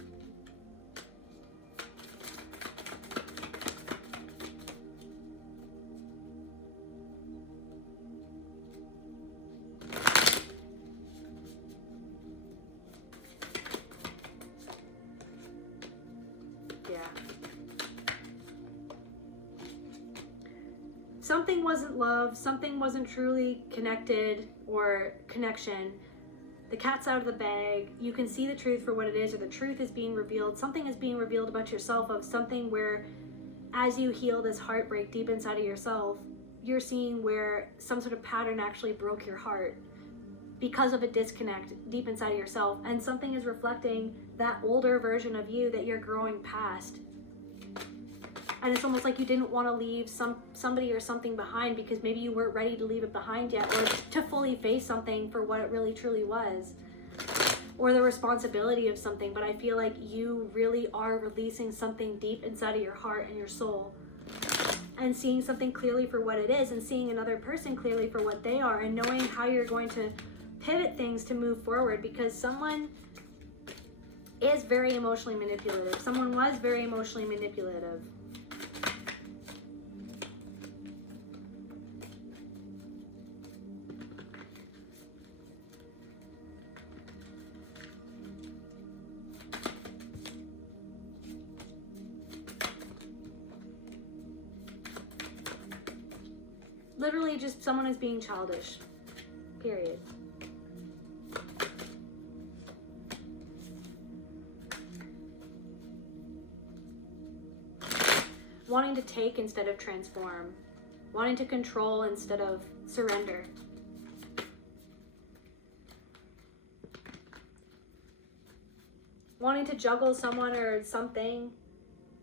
Something wasn't love, something wasn't truly connected or connection. The cat's out of the bag. You can see the truth for what it is, or the truth is being revealed. Something is being revealed about yourself, of something where, as you heal this heartbreak deep inside of yourself, you're seeing where some sort of pattern actually broke your heart because of a disconnect deep inside of yourself, and something is reflecting that older version of you that you're growing past. And it's almost like you didn't want to leave somebody or something behind, because maybe you weren't ready to leave it behind yet, or to fully face something for what it really truly was, or the responsibility of something. But I feel like you really are releasing something deep inside of your heart and your soul, and seeing something clearly for what it is, and seeing another person clearly for what they are, and knowing how you're going to pivot things to move forward, because someone is very emotionally manipulative. Someone was very emotionally manipulative. Literally just someone is being childish, period. wanting to take instead of transform, wanting to control instead of surrender. Wanting to juggle someone or something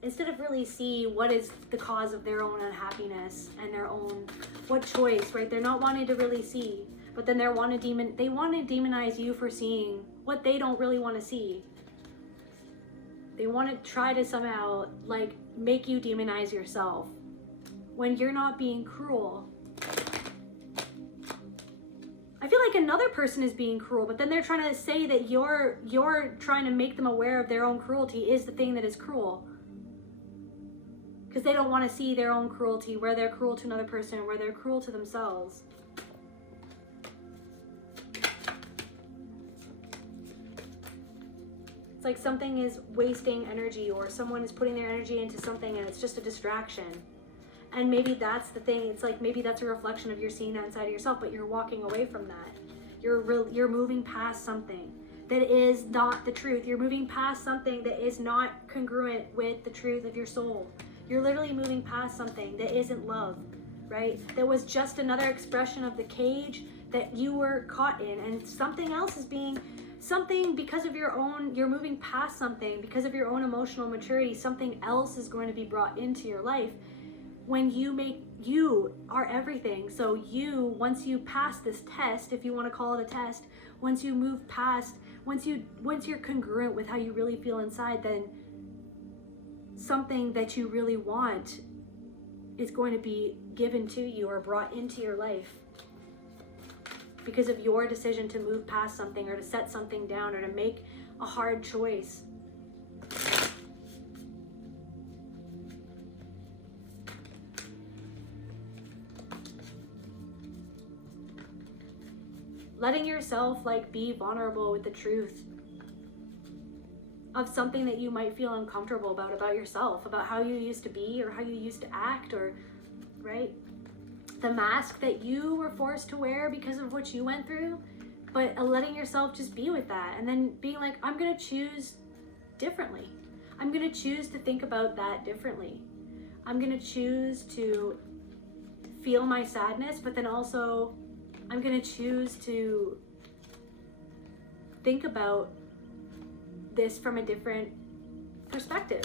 instead of really see what is the cause of their own unhappiness and their own, what choice, right? They're not wanting to really see, but then they want to demonize you for seeing what they don't really want to see. They want to try to somehow like make you demonize yourself when you're not being cruel. I feel like another person is being cruel, but then they're trying to say that you're trying to make them aware of their own cruelty is the thing that is cruel. Because they don't want to see their own cruelty, where they're cruel to another person, where they're cruel to themselves. It's like something is wasting energy, or someone is putting their energy into something and it's just a distraction. And maybe that's the thing. It's like maybe that's a reflection of you're seeing that inside of yourself, but you're walking away from that. You're moving past something that is not the truth. You're moving past something that is not congruent with the truth of your soul. You're literally moving past something that isn't love, right? That was just another expression of the cage that you were caught in, and something else is being, something because of your own, you're moving past something because of your own emotional maturity. Something else is going to be brought into your life when you are everything. So once you pass this test, if you want to call it a test, once you move past, once you're congruent with how you really feel inside, then something that you really want is going to be given to you or brought into your life because of your decision to move past something or to set something down or to make a hard choice. Letting yourself like be vulnerable with the truth of something that you might feel uncomfortable about yourself, about how you used to be or how you used to act, or right? The mask that you were forced to wear because of what you went through, but letting yourself just be with that and then being like, I'm gonna choose differently. I'm gonna choose to think about that differently. I'm gonna choose to feel my sadness, but then also I'm gonna choose to think about this from a different perspective.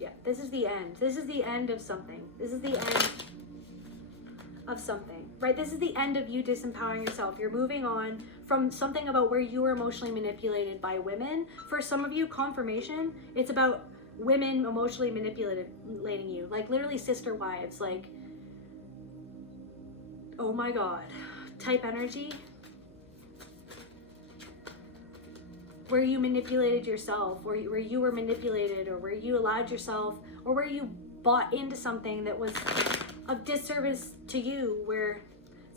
Yeah, this is the end. This is the end of something. This is the end of something, right? This is the end of you disempowering yourself. You're moving on from something about where you were emotionally manipulated by women. For some of you, confirmation, it's about women emotionally manipulating you, like literally sister wives, like, oh my God, type energy, where you manipulated yourself, where you were manipulated, or where you allowed yourself, or where you bought into something that was of disservice to you, where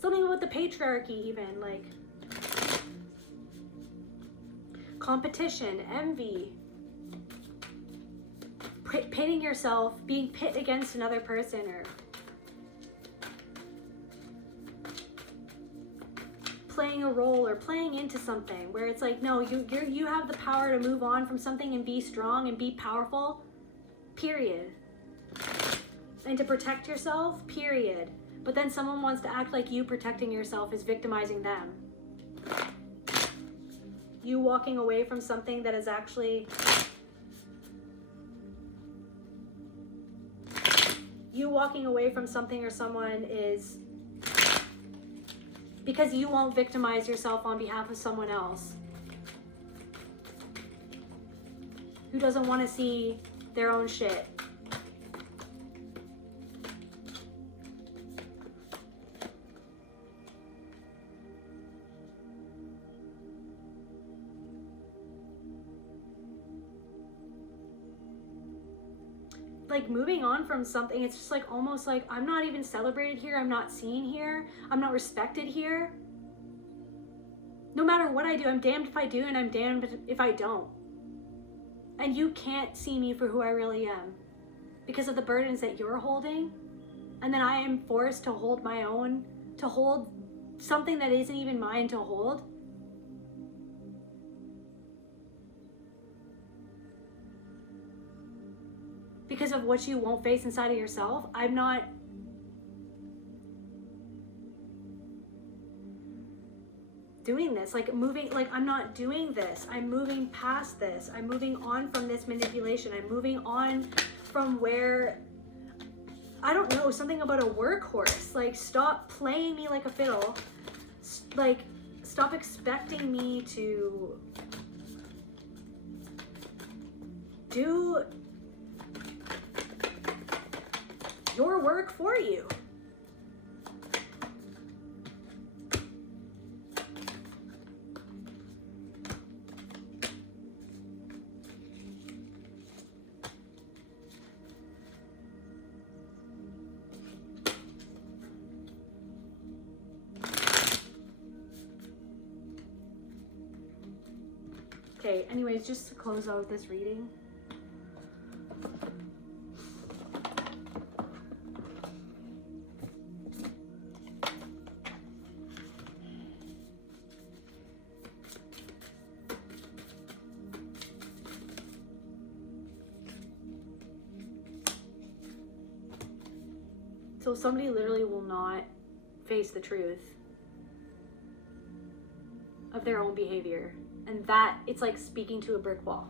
something about the patriarchy, even like competition, envy, pitting yourself, being pit against another person, or playing a role or playing into something where it's like, no, you have the power to move on from something and be strong and be powerful, period. And to protect yourself, period. But then someone wants to act like you protecting yourself is victimizing them. You walking away from something that is actually, you walking away from something or someone is because you won't victimize yourself on behalf of someone else who doesn't want to see their own shit. Like moving on from something, it's just like almost like I'm not even celebrated here, I'm not seen here, I'm not respected here. No matter what I do, I'm damned if I do and I'm damned if I don't. And you can't see me for who I really am because of the burdens that you're holding. And then I am forced to hold my own, to hold something that isn't even mine to hold. Because of what you won't face inside of yourself. I'm not doing this, like moving, like I'm not doing this. I'm moving past this. I'm moving on from this manipulation. I'm moving on from where, I don't know, something about a workhorse. Like, stop playing me like a fiddle. Like, stop expecting me to do your work for you. Okay, anyways, just to close out this reading. So somebody literally will not face the truth of their own behavior. And that, it's like speaking to a brick wall.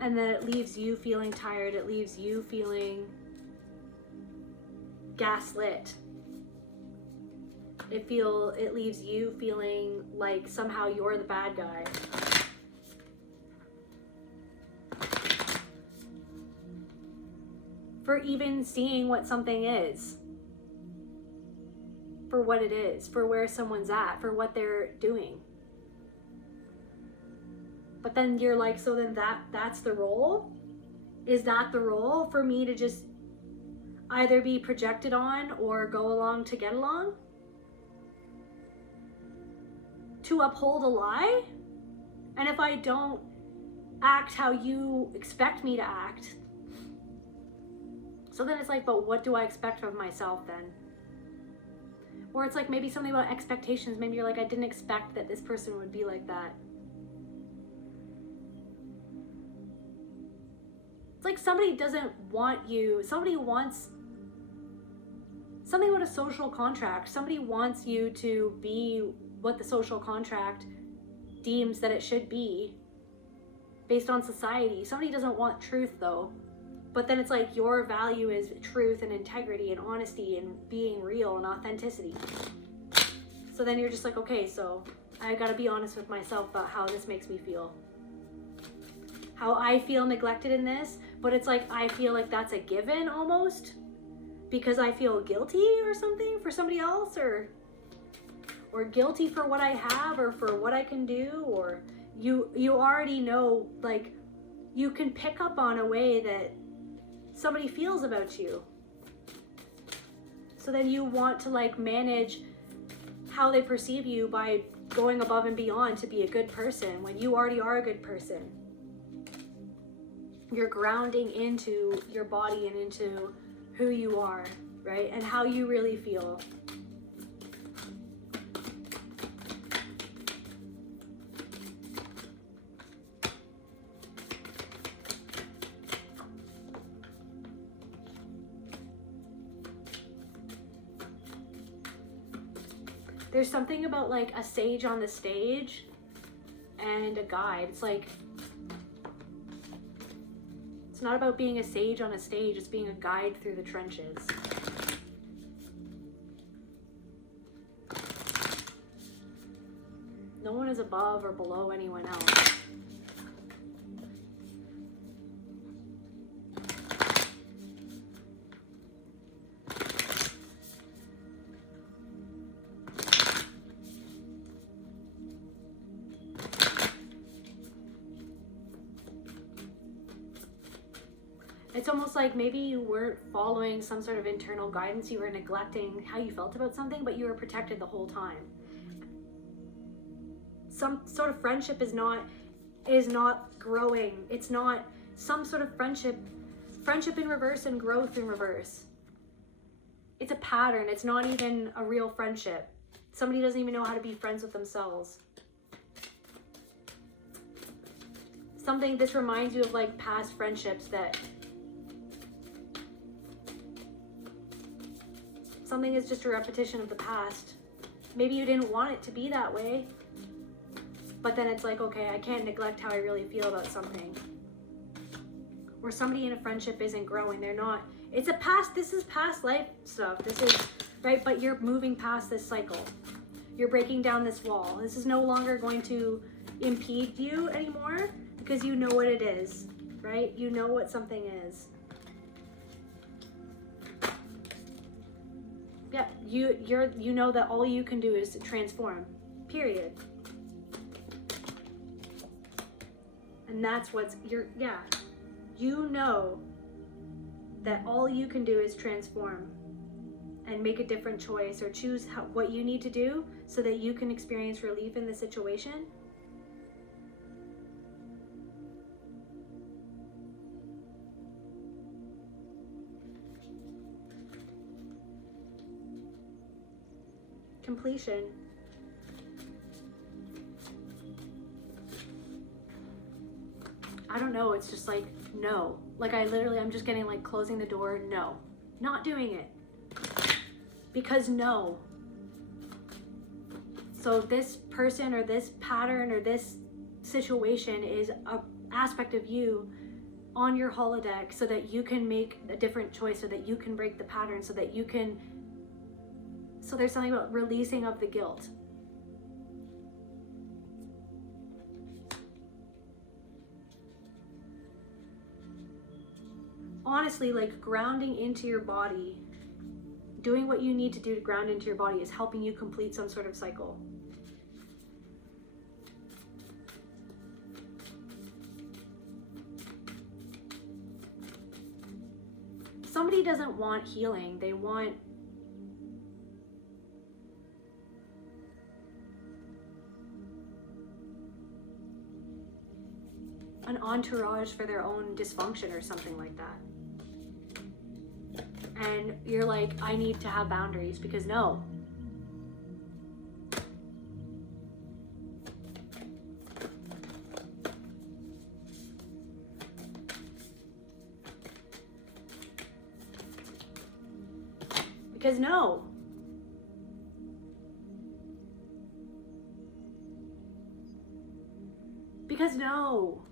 And then it leaves you feeling tired. It leaves you feeling gaslit. It leaves you feeling like somehow you're the bad guy. For even seeing what something is. For what it is, for where someone's at, for what they're doing. But then you're like, so then that's the role? Is that the role for me to just either be projected on or go along to get along? To uphold a lie? And if I don't act how you expect me to act, so then it's like, but what do I expect of myself then? Or it's like maybe something about expectations. Maybe you're like, I didn't expect that this person would be like that. It's like somebody doesn't want you. Somebody wants something about a social contract. Somebody wants you to be what the social contract deems that it should be based on society. Somebody doesn't want truth though. But then it's like your value is truth and integrity and honesty and being real and authenticity. So then you're just like, okay, so I gotta be honest with myself about how this makes me feel. How I feel neglected in this, but it's like I feel like that's a given almost because I feel guilty or something for somebody else or guilty for what I have or for what I can do, or you already know, like you can pick up on a way that somebody feels about you. So then you want to like manage how they perceive you by going above and beyond to be a good person when you already are a good person. You're grounding into your body and into who you are, right? And how you really feel. There's something about like a sage on the stage and a guide. It's like, it's not about being a sage on a stage, it's being a guide through the trenches. No one is above or below anyone else. It's almost like maybe you weren't following some sort of internal guidance. You were neglecting how you felt about something, but you were protected the whole time. some sort of friendship is not growing. It's not some sort of friendship in reverse and growth in reverse. It's a pattern. It's not even a real friendship. Somebody doesn't even know how to be friends with themselves. This reminds you of like past friendships that something is just a repetition of the past. Maybe you didn't want it to be that way, but then it's like, okay, I can't neglect how I really feel about something. Or somebody in a friendship isn't growing. They're not, this is past life stuff. This is, right? But you're moving past this cycle. You're breaking down this wall. This is no longer going to impede you anymore because you know what it is, right? You know what something is. Yeah, you know that all you can do is transform, period. And that's you know that all you can do is transform and make a different choice or choose what you need to do so that you can experience relief in the situation. Completion. I don't know, it's just like, no. Like I'm just getting like closing the door, no. Not doing it. Because no. So this person or this pattern or this situation is an aspect of you on your holodeck so that you can make a different choice, so that you can break the pattern, so that you can, so there's something about releasing of the guilt. Honestly, like grounding into your body, doing what you need to do to ground into your body is helping you complete some sort of cycle. Somebody doesn't want healing, they want an entourage for their own dysfunction or something like that. And you're like, I need to have boundaries because no. Because no. Because no.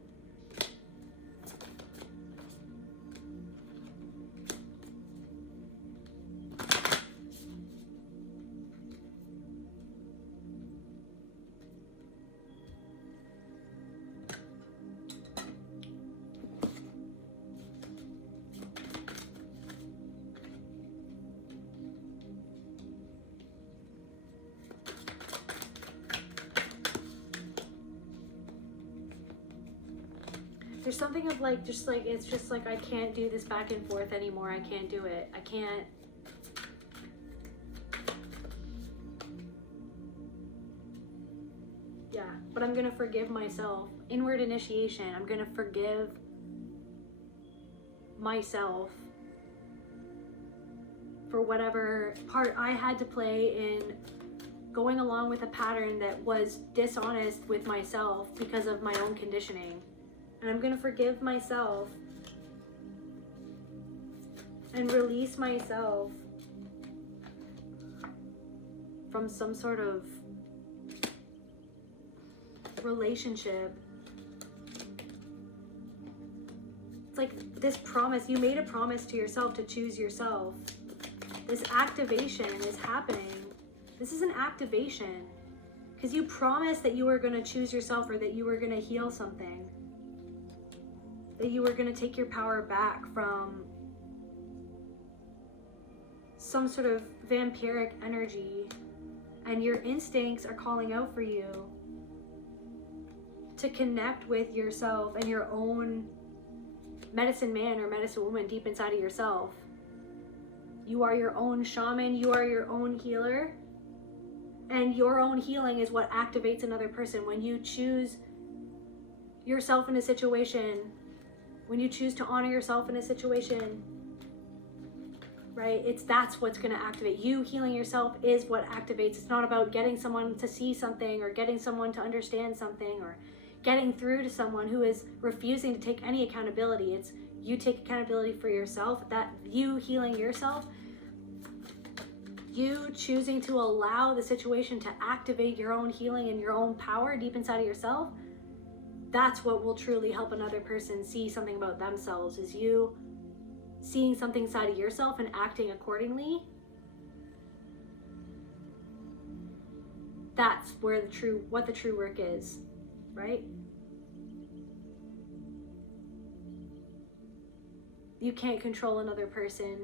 There's something of like, just like, it's just like, I can't do this back and forth anymore. I can't do it. I can't. Yeah, but I'm going to forgive myself. Inward initiation. I'm going to forgive myself for whatever part I had to play in going along with a pattern that was dishonest with myself because of my own conditioning. And I'm going to forgive myself and release myself from some sort of relationship. It's like this promise, you made a promise to yourself to choose yourself. This activation is happening. This is an activation because you promised that you were going to choose yourself, or that you were going to heal something. That you were going to take your power back from some sort of vampiric energy, and your instincts are calling out for you to connect with yourself and your own medicine man or medicine woman deep inside of yourself. You are your own shaman, you are your own healer, And your own healing is what activates another person. When you choose yourself in a situation, when you choose to honor yourself in a situation, right? That's what's going to activate. You healing yourself is what activates. It's not about getting someone to see something or getting someone to understand something or getting through to someone who is refusing to take any accountability. It's you take accountability for yourself, that you healing yourself, you choosing to allow the situation to activate your own healing and your own power deep inside of yourself. That's what will truly help another person see something about themselves, is you seeing something inside of yourself and acting accordingly. That's where what the true work is, right? You can't control another person.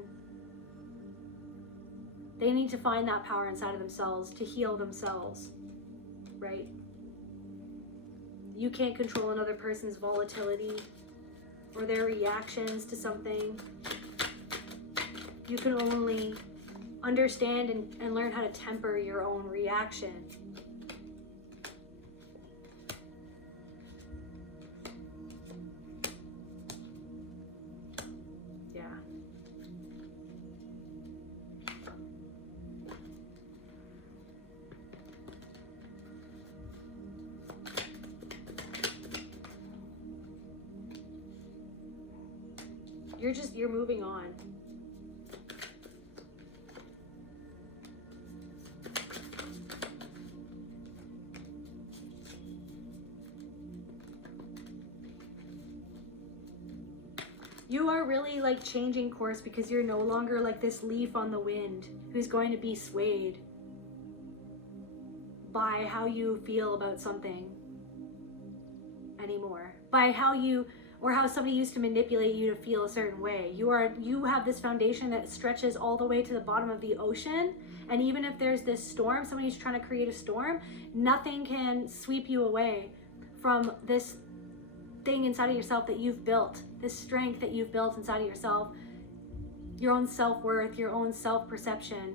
They need to find that power inside of themselves to heal themselves, right? You can't control another person's volatility or their reactions to something. You can only understand and learn how to temper your own reaction. Yeah. You're moving on. You are really like changing course because you're no longer like this leaf on the wind who's going to be swayed by how you feel about something anymore. By how you, or how somebody used to manipulate you to feel a certain way. You have this foundation that stretches all the way to the bottom of the ocean. And even if there's this storm, somebody's trying to create a storm, nothing can sweep you away from this thing inside of yourself that you've built, this strength that you've built inside of yourself, your own self-worth, your own self-perception,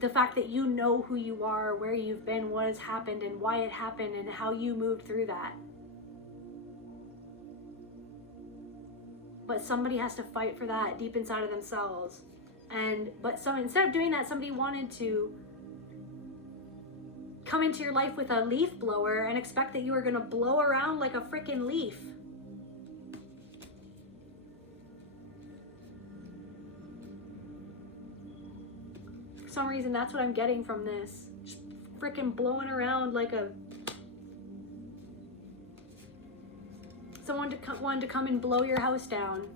the fact that you know who you are, where you've been, what has happened, and why it happened, and how you moved through that. But somebody has to fight for that deep inside of themselves. But instead of doing that, somebody wanted to come into your life with a leaf blower and expect that you are going to blow around like a freaking leaf. For some reason, that's what I'm getting from this. Just freaking blowing around like a... Someone wanted to come and blow your house down.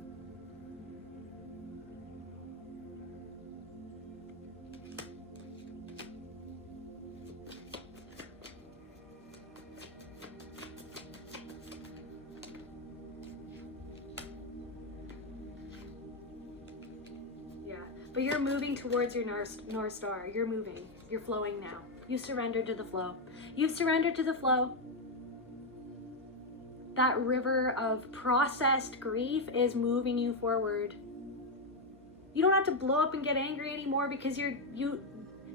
But you're moving towards your North Star. You're moving. You're flowing now. You surrendered to the flow. You've surrendered to the flow. That river of processed grief is moving you forward. You don't have to blow up and get angry anymore because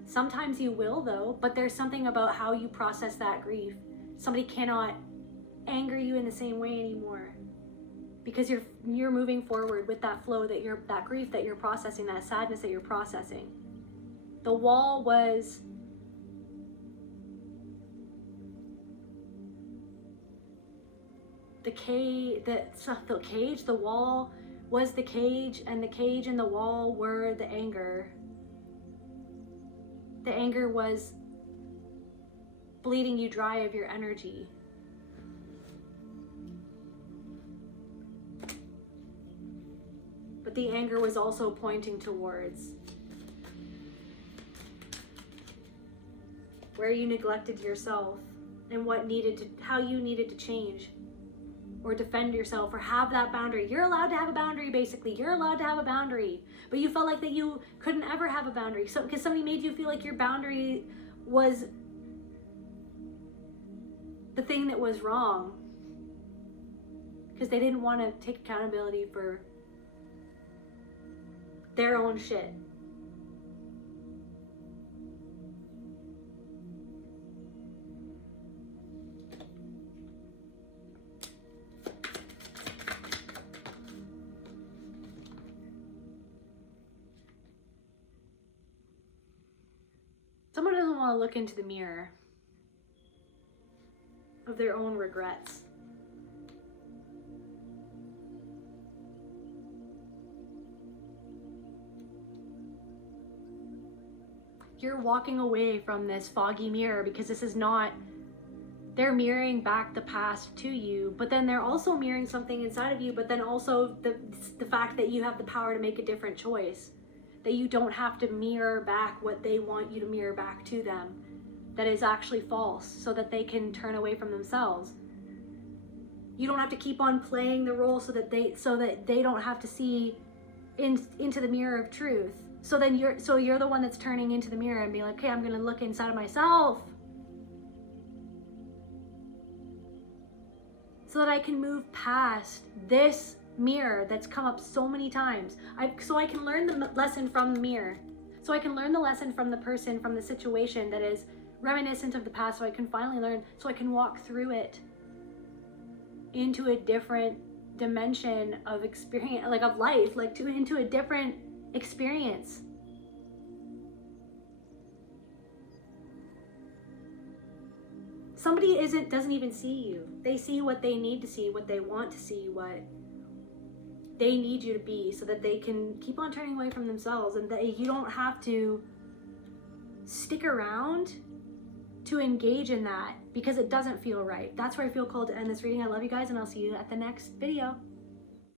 sometimes you will though, but there's something about how you process that grief. Somebody cannot anger you in the same way anymore. Because you're moving forward with that flow, that grief that you're processing, that sadness that you're processing. The wall was the wall was the cage, and the cage and the wall were the anger. The anger was bleeding you dry of your energy. But the anger was also pointing towards where you neglected yourself and how you needed to change or defend yourself or have that boundary. You're allowed to have a boundary, basically. You're allowed to have a boundary. But you felt like that you couldn't ever have a boundary. So because somebody made you feel like your boundary was the thing that was wrong. Because they didn't want to take accountability for their own shit. want to look into the mirror of their own regrets. You're walking away from this foggy mirror because this is not, they're mirroring back the past to you, but then they're also mirroring something inside of you, but then also the fact that you have the power to make a different choice, that you don't have to mirror back what they want you to mirror back to them, that is actually false, so that they can turn away from themselves. You don't have to keep on playing the role so that they don't have to see into the mirror of truth. So then you're the one that's turning into the mirror and being like, okay, I'm gonna look inside of myself so that I can move past this mirror that's come up so many times. So I can learn the lesson from the mirror. So I can learn the lesson from the person, from the situation that is reminiscent of the past, so I can finally learn, so I can walk through it into a different dimension of experience, like of life, like into a different experience. Somebody doesn't even see you. They see what they need to see, what they want to see, what they need you to be, so that they can keep on turning away from themselves, and that you don't have to stick around to engage in that because it doesn't feel right. That's where I feel called to end this reading. I love you guys, and I'll see you at the next video.